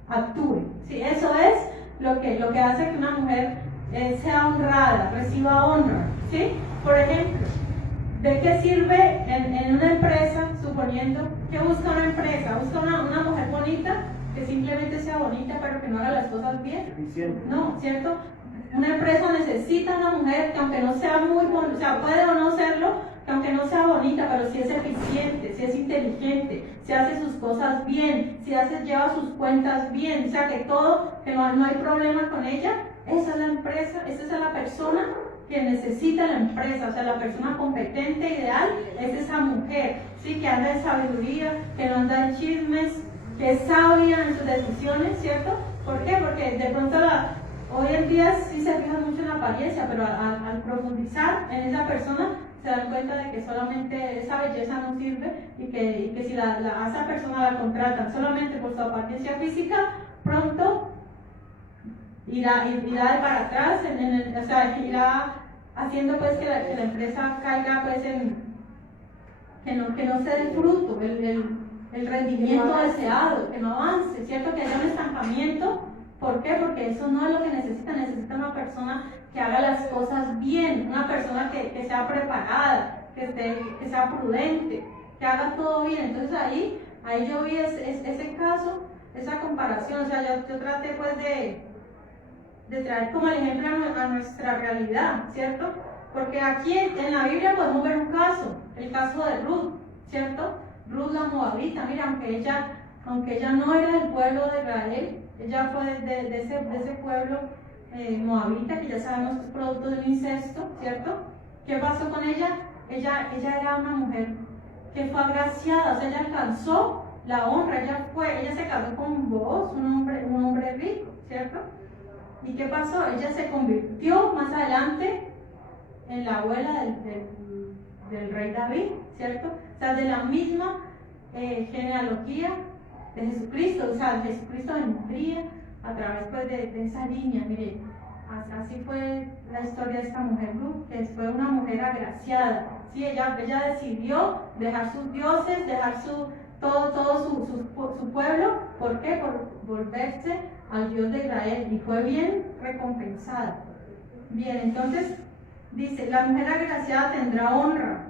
actúe. ¿Sí? Eso es lo que hace que una mujer sea honrada, reciba honra. ¿Sí? Por ejemplo, ¿de qué sirve en una empresa, suponiendo, que busca una empresa? ¿Busca una mujer bonita, que simplemente sea bonita pero que no haga las cosas bien? No, ¿cierto? Una empresa necesita una mujer que aunque no sea muy bonita, o sea, puede o no serlo, que aunque no sea bonita, pero si es eficiente, si es inteligente, si hace sus cosas bien, si lleva sus cuentas bien, o sea, que no hay problema con ella. Esa es la empresa, esa es la persona que necesita la empresa, o sea, la persona competente, ideal, es esa mujer, ¿sí? Que anda en sabiduría, que no anda en chismes, que es sabia en sus decisiones, ¿cierto? ¿Por qué? Porque de pronto hoy en día sí se fijan mucho en la apariencia, pero al profundizar en esa persona se dan cuenta de que solamente esa belleza no sirve y que si a esa persona la contratan solamente por su apariencia física, pronto irá de para atrás, o sea, irá haciendo pues que la empresa caiga pues que no se dé fruto, el rendimiento deseado, que no avance, ¿cierto? Que haya un estancamiento. ¿Por qué? Porque eso no es lo que necesita una persona que haga las cosas bien, una persona que sea preparada, que sea prudente, que haga todo bien. Entonces ahí yo vi ese caso, esa comparación, o sea, yo traté pues de traer como el ejemplo a nuestra realidad, ¿cierto? Porque aquí en la Biblia podemos ver un caso, el caso de Ruth, ¿cierto? Ruth la moabita, mira, aunque ella no era del pueblo de Israel, ella fue de ese pueblo moabita, que ya sabemos que es producto de un incesto, ¿cierto? ¿Qué pasó con ella? Ella era una mujer que fue agraciada, o sea, ella alcanzó la honra, ella se casó con Booz, un hombre rico, ¿cierto? ¿Y qué pasó? Ella se convirtió más adelante en la abuela del rey David, ¿cierto? O sea, de la misma genealogía de Jesucristo, o sea, Jesucristo vendría a través pues, de esa línea. Mire, así fue la historia de esta mujer Ruth, que fue una mujer agraciada. Sí, ella decidió dejar sus dioses, dejar todo su pueblo. ¿Por qué? Por volverse al Dios de Israel, y fue bien recompensada. Bien, entonces dice, la mujer agraciada tendrá honra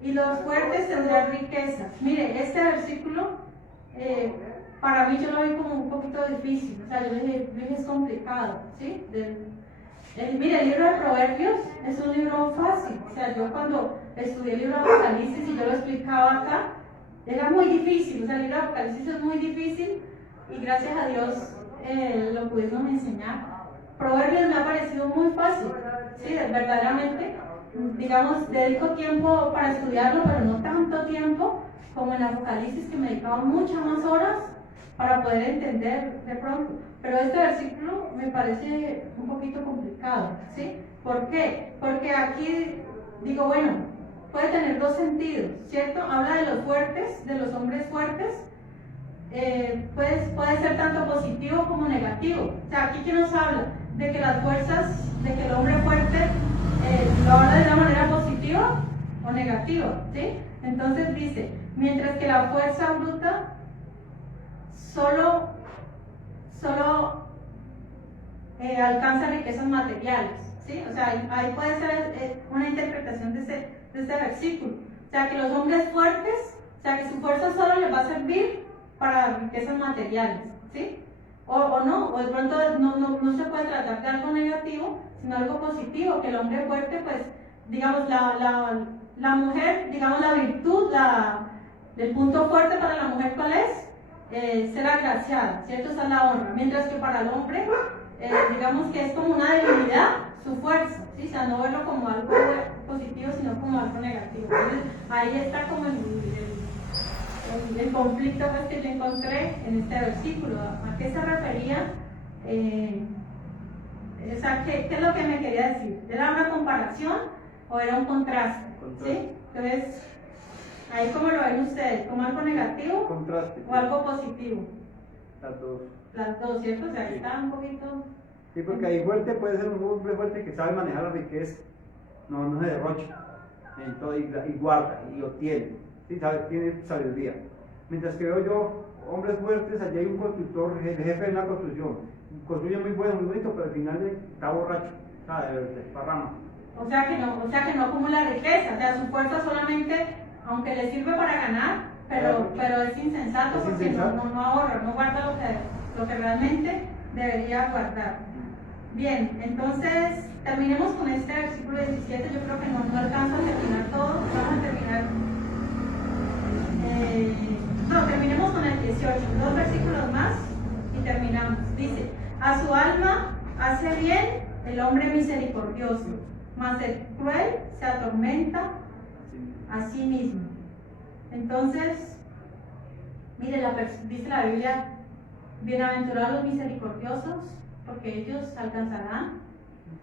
y los fuertes tendrán riqueza. Mire, este versículo para mí yo lo vi como un poquito difícil, o sea, yo dije es complicado, ¿sí? Mire, el libro de Proverbios es un libro fácil, o sea, yo cuando estudié el libro de Apocalipsis y yo lo explicaba acá, era muy difícil, o sea, el libro de Apocalipsis es muy difícil y gracias a Dios lo pudimos enseñar. Proverbios me ha parecido muy fácil, ¿sí? Verdaderamente, digamos, dedico tiempo para estudiarlo, pero no tanto tiempo como en Apocalipsis, que me dedicaba muchas más horas para poder entender de pronto. Pero este versículo me parece un poquito complicado, ¿sí? ¿Por qué? Porque aquí digo, bueno, puede tener dos sentidos, ¿cierto? Habla de los fuertes, de los hombres fuertes, puede ser tanto positivo como negativo. O sea, aquí que nos habla de que las fuerzas, de que el hombre fuerte lo habla de una manera positiva o negativa, ¿sí? Entonces dice, mientras que la fuerza bruta solo alcanza riquezas materiales, ¿sí? O sea, ahí puede ser una interpretación de este versículo. O sea, que los hombres fuertes, o sea, que su fuerza solo les va a servir para riquezas materiales, ¿sí? O no, o de pronto no se puede tratar de algo negativo, sino algo positivo, que el hombre fuerte, pues, digamos, la mujer, digamos, la virtud, el punto fuerte para la mujer, ¿cuál es? Ser agraciada, ¿cierto? Esa es la honra. Mientras que para el hombre, digamos que es como una debilidad, su fuerza, ¿sí? O sea, no verlo como algo positivo, sino como algo negativo. Entonces, ahí está como el conflicto pues, que yo encontré en este versículo. ¿A qué se refería? O sea, ¿qué es lo que me quería decir? ¿Era una comparación o era un contraste? ¿Sí? Entonces, ahí cómo lo ven ustedes, ¿como algo negativo Contraste. o algo positivo? Las dos. Las dos, ¿cierto? O sea, ahí Sí. está un poquito... Sí, porque ahí fuerte puede ser un hombre fuerte que sabe manejar la riqueza, no se derrocha, entonces, y guarda, y obtiene, ¿sí? Tiene sabiduría. Mientras que veo yo hombres fuertes, allí hay un constructor, el jefe de la construcción, construye muy bueno, muy bonito, pero al final está borracho, ¿sabes? Desparrama. O sea que no acumula riqueza, o sea, su fuerza solamente, aunque le sirve para ganar, pero es insensato porque no ahorra, no guarda lo que realmente debería guardar. Bien, entonces terminemos con este versículo 17, yo creo que no alcanza a terminar todo, vamos a terminar, terminemos con el 18, 2 versículos más y terminamos. Dice, a su alma hace bien el hombre misericordioso, mas el cruel se atormenta a sí mismo. Entonces, mire, dice la Biblia, bienaventurados los misericordiosos, porque ellos alcanzarán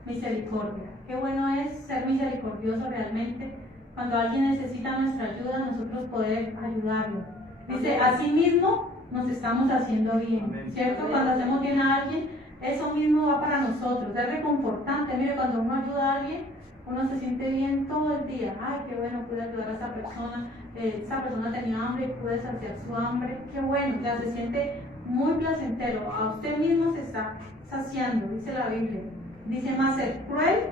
misericordia. Qué bueno es ser misericordioso realmente. Cuando alguien necesita nuestra ayuda, nosotros poder ayudarlo. Dice, así mismo nos estamos haciendo bien, ¿cierto? Cuando hacemos bien a alguien, eso mismo va para nosotros, es reconfortante. Mire, cuando uno ayuda a alguien, uno se siente bien todo el día. Ay, qué bueno, pude ayudar a esa persona tenía hambre y pude saciar su hambre. Qué bueno, ya se siente muy placentero. A usted mismo se está saciando, dice la Biblia. Dice, más el cruel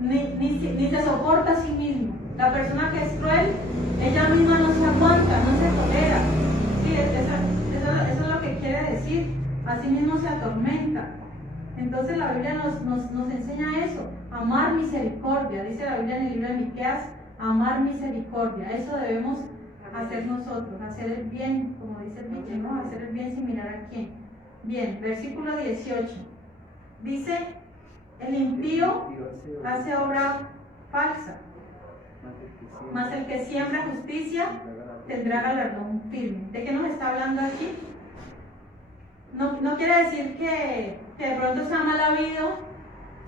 ni se soporta a sí mismo. La persona que es cruel, ella misma no se aguanta, no se tolera. Sí, eso es lo que quiere decir. Así mismo se atormenta. Entonces la Biblia nos enseña eso, amar misericordia. Dice la Biblia en el libro de Miqueas, amar misericordia. Eso debemos hacer nosotros, hacer el bien, como dice el dicho, ¿no? Hacer el bien sin mirar a quién. Bien, versículo 18. Dice, el impío hace obra falsa, mas el que siembra justicia tendrá galardón firme. ¿De qué nos está hablando aquí? No quiere decir que de pronto se ha mal habido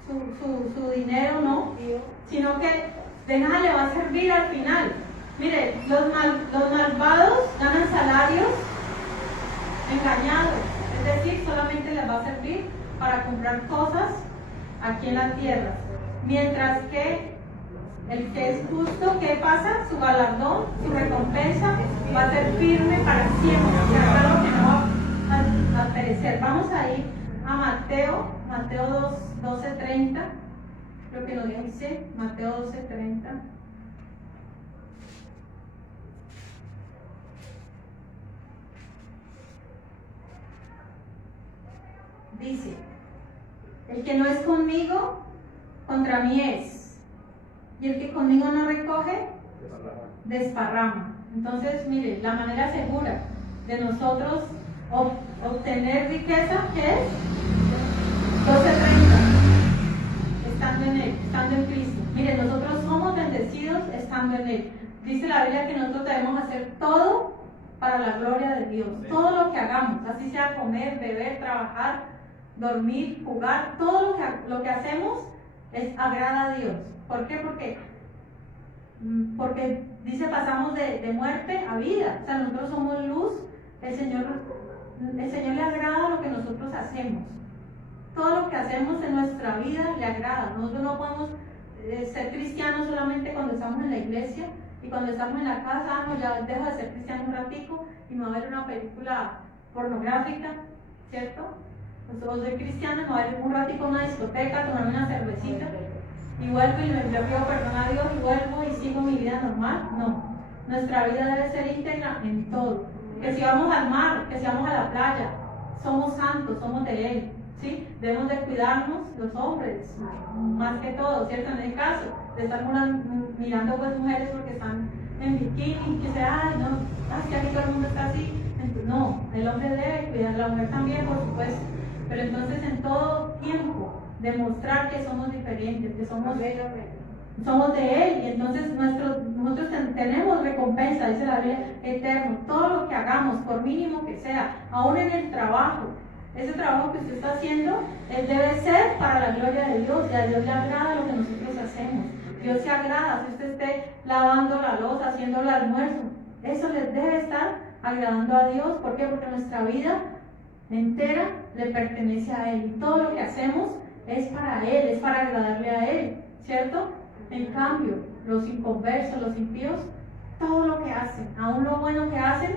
su dinero, no, sino que de nada le va a servir al final. Mire, los malvados ganan salarios engañados, es decir, solamente les va a servir para comprar cosas aquí en la tierra, mientras que el que es justo, ¿qué pasa? Su galardón, su recompensa va a ser firme para siempre, o sea, algo que no va a perecer. Vamos a ir a Mateo 12:30, creo que lo dice, Mateo 12:30. Dice, el que no es conmigo, contra mí es, y el que conmigo no recoge, desparrama. Entonces, mire, la manera segura de nosotros obtener riqueza, ¿qué es? 12:30, estando en Él, estando en Cristo. Mire, nosotros somos bendecidos estando en Él. Dice la Biblia que nosotros debemos hacer todo para la gloria de Dios. Todo lo que hagamos, así sea comer, beber, trabajar, dormir, jugar, todo lo que hacemos agrada a Dios. ¿Por qué? Porque dice, pasamos de muerte a vida. O sea, nosotros somos luz. El Señor le agrada lo que nosotros hacemos. Todo lo que hacemos en nuestra vida le agrada. Nosotros no podemos ser cristianos solamente cuando estamos en la iglesia y cuando estamos en la casa. No, ya dejo de ser cristiano un ratico y me voy a ver una película pornográfica, ¿cierto? O pues soy cristiana, me voy a ir un ratico a una discoteca, tomarme una cervecita y vuelvo y le pido perdón a Dios y vuelvo y sigo mi vida normal. No, nuestra vida debe ser íntegra en todo. Que si vamos al mar, que si vamos a la playa, somos santos, somos de Él, ¿sí? Debemos de cuidarnos los hombres, más que todo, ¿cierto? En el caso de estar mirando pues mujeres porque están en bikini, que sea, ay no, que aquí todo el mundo está así. Entonces, no, el hombre debe cuidar, la mujer también, por supuesto, pero entonces en todo tiempo demostrar que somos diferentes, que somos de Él, y entonces nosotros tenemos recompensa, dice la Biblia, eterno. Todo lo que hagamos, por mínimo que sea, aún en el trabajo, ese trabajo que usted está haciendo, él debe ser para la gloria de Dios, y a Dios le agrada lo que nosotros hacemos. Dios se agrada si usted esté lavando la loza, haciendo el almuerzo, eso les debe estar agradando a Dios. ¿Por qué? Porque nuestra vida entera le pertenece a Él, y todo lo que hacemos es para Él, es para agradarle a Él, ¿cierto? En cambio, los inconversos, los impíos, todo lo que hacen, aún lo bueno que hacen,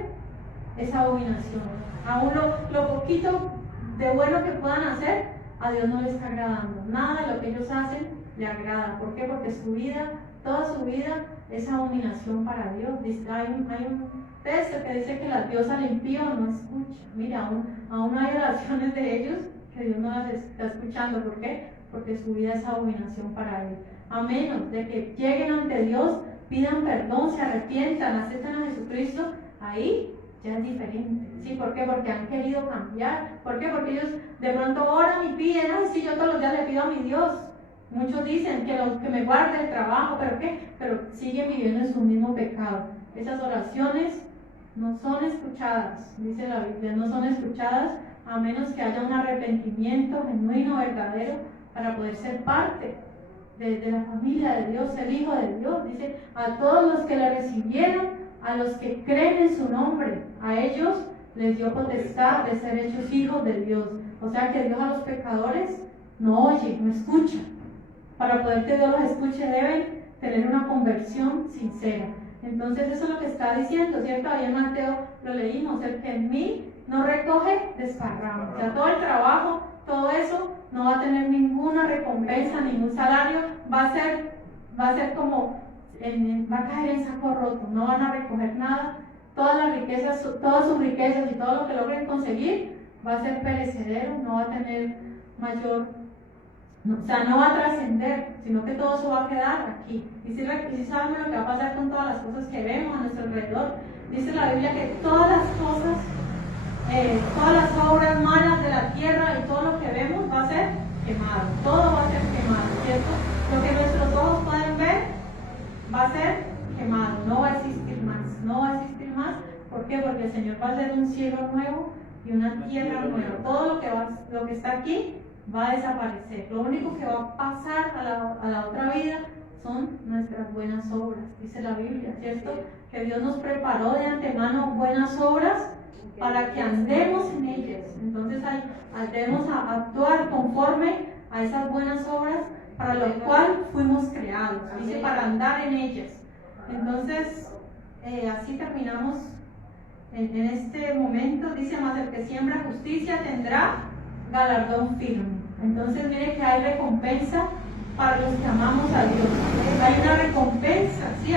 es abominación. Aún lo poquito de bueno que puedan hacer, a Dios no le está agradando. Nada de lo que ellos hacen le agrada. ¿Por qué? Porque su vida, toda su vida, es abominación para Dios. Hay un texto que dice que la diosa al impío no escucha. Mira, aún hay oraciones de ellos que Dios no las está escuchando. ¿Por qué? Porque su vida es abominación para Él. A menos de que lleguen ante Dios, pidan perdón, se arrepientan, acepten a Jesucristo, ahí ya es diferente. ¿Sí? ¿Por qué? Porque han querido cambiar. ¿Por qué? Porque ellos de pronto oran y piden, ay, sí, yo todos los días le pido a mi Dios. Muchos dicen que me guarde el trabajo, ¿pero qué? Pero siguen viviendo en su mismo pecado. Esas oraciones no son escuchadas, dice la Biblia, no son escuchadas a menos que haya un arrepentimiento genuino, verdadero, para poder ser parte de la familia de Dios, el Hijo de Dios. Dice, a todos los que le recibieron, a los que creen en su nombre, a ellos les dio potestad de ser hechos hijos de Dios. O sea que Dios a los pecadores no oye, no escucha. Para poder que Dios los escuche deben tener una conversión sincera. Entonces eso es lo que está diciendo, ¿cierto? Ahí en Mateo lo leímos, el que en mí no recoge, desparrama. O sea, todo el trabajo, todo eso, no va a tener ninguna recompensa, ningún salario, va a ser como, va a caer en saco roto, no van a recoger nada, todas las riquezas, todas sus riquezas y todo lo que logren conseguir va a ser perecedero, no va a tener mayor, o sea, no va a trascender, sino que todo eso va a quedar aquí. Y si sabemos lo que va a pasar con todas las cosas que vemos a nuestro alrededor, dice la Biblia que todas las cosas, todas las obras malas de la tierra y todo lo que vemos va a ser quemado, todo va a ser quemado, ¿cierto? Lo que nuestros ojos pueden ver va a ser quemado, no va a existir más, no va a existir más. ¿Por qué? Porque el Señor va a hacer un cielo nuevo y una tierra nueva. Todo lo que está aquí va a desaparecer. Lo único que va a pasar a la otra vida son nuestras buenas obras, dice la Biblia, ¿cierto? Que Dios nos preparó de antemano buenas obras para que andemos en ellas. Entonces debemos actuar conforme a esas buenas obras para lo cual fuimos creados, dice, para andar en ellas. Entonces, así terminamos en este momento. Dice, más el que siembra justicia tendrá galardón firme. Entonces, mire que hay recompensa para los que amamos a Dios. Hay una recompensa, ¿sí?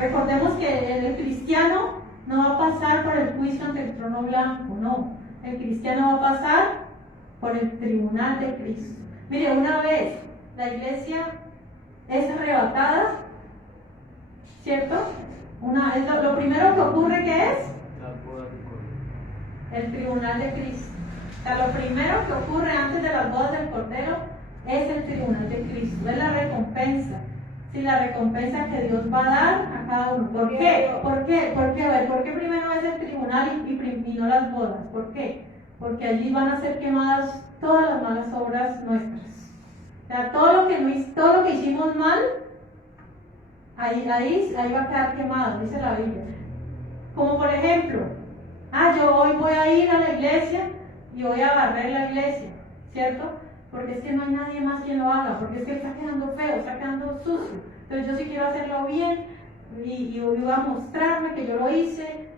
Recordemos que el cristiano no va a pasar por el juicio ante el trono blanco, no. El cristiano va a pasar por el tribunal de Cristo. Mire, una vez la iglesia es arrebatada, ¿cierto? Lo primero que ocurre, ¿qué es? El tribunal de Cristo. O sea, lo primero que ocurre antes de las bodas del Cordero es el tribunal de Cristo, es la recompensa. Sí, la recompensa que Dios va a dar a cada uno. ¿Por qué? ¿Por qué? A ver, ¿por qué primero es el tribunal y no las bodas? ¿Por qué? Porque allí van a ser quemadas todas las malas obras nuestras. O sea, todo lo que hicimos mal, ahí va a quedar quemado, dice la Biblia. Como por ejemplo, yo hoy voy a ir a la iglesia y voy a barrer la iglesia, ¿cierto? Porque es que no hay nadie más quien lo haga, porque es que está quedando feo, está quedando sucio. Entonces yo sí quiero hacerlo bien y voy a mostrarme que yo lo hice.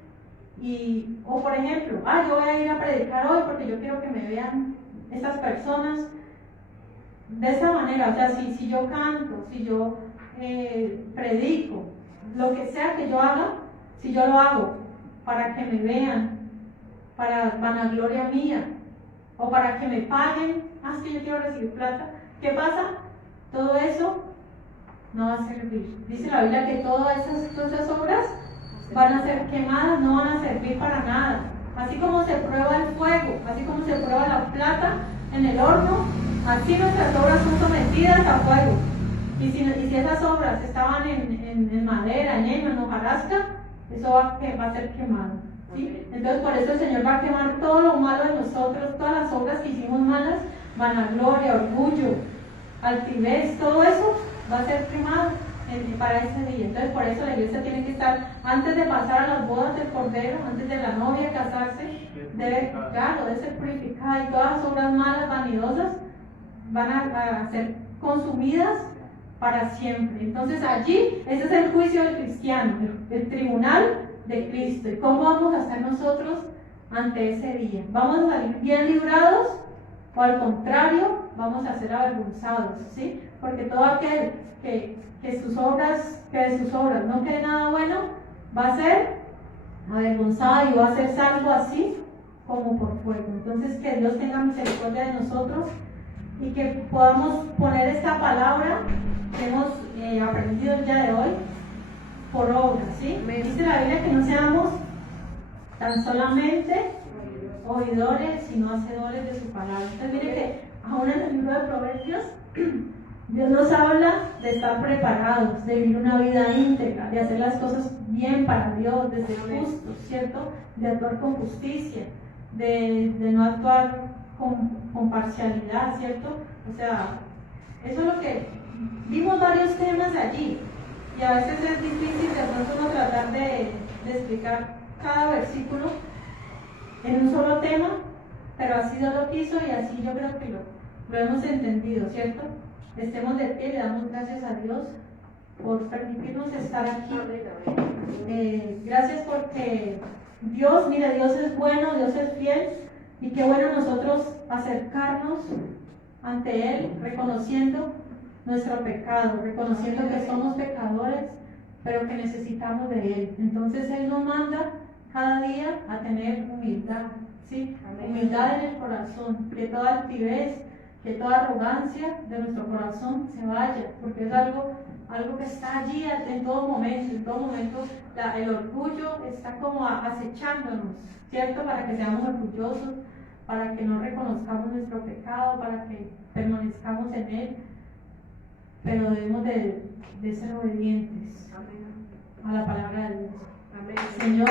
O por ejemplo, yo voy a ir a predicar hoy porque yo quiero que me vean estas personas de esta manera. O sea, si yo canto, si yo predico, lo que sea que yo haga, si yo lo hago para que me vean, para vanagloria mía, o para que me paguen, es que yo quiero recibir plata, ¿qué pasa? Todo eso no va a servir. Dice la Biblia que todas esas obras van a ser quemadas, no van a servir para nada. Así como se prueba el fuego, así como se prueba la plata en el horno, así nuestras obras son sometidas a fuego. Y si esas obras estaban en madera, en heno, en hojarasca, eso va a ser quemado, ¿sí? Entonces por eso el Señor va a quemar todo lo malo de nosotros, todas las obras que hicimos malas, vanagloria, orgullo, altivez, todo eso va a ser quemado para ese día. Entonces por eso la iglesia tiene que estar, antes de pasar a las bodas del Cordero, antes de la novia casarse, debe ser purificada, y todas las obras malas, vanidosas, van a ser consumidas para siempre. Entonces allí, ese es el juicio del cristiano, el tribunal de Cristo. ¿Y cómo vamos a estar nosotros ante ese día? ¿Vamos a salir bien librados o al contrario vamos a ser avergonzados? ¿Sí? Porque todo aquel que de sus obras no quede nada bueno, va a ser avergonzado y va a ser salvo así como por fuego. Entonces que Dios tenga misericordia de nosotros y que podamos poner esta palabra que hemos aprendido el día de hoy por obra, ¿sí? Dice la Biblia que no seamos tan solamente oidores, sino hacedores de su palabra. Entonces mire que aún en el libro de Proverbios Dios nos habla de estar preparados, de vivir una vida íntegra, de hacer las cosas bien para Dios, de ser justos, ¿cierto? De actuar con justicia, de no actuar con parcialidad, ¿cierto? O sea, eso es lo que vimos, varios temas allí, y a veces es difícil de pronto uno tratar de explicar cada versículo en un solo tema, pero así Dios lo quiso y así yo creo que lo hemos entendido, ¿cierto? Estemos de pie, le damos gracias a Dios por permitirnos estar aquí. Gracias porque Dios es bueno, Dios es fiel, y qué bueno nosotros acercarnos ante Él reconociendo nuestro pecado, reconociendo que somos pecadores, pero que necesitamos de Él. Entonces Él nos manda cada día a tener humildad, ¿sí? Humildad en el corazón, que toda altivez, que toda arrogancia de nuestro corazón se vaya, porque es algo que está allí en todo momento. El orgullo está como acechándonos, ¿cierto? Para que seamos orgullosos, para que no reconozcamos nuestro pecado, para que permanezcamos en Él, pero debemos de ser obedientes a la palabra de Dios. Señor.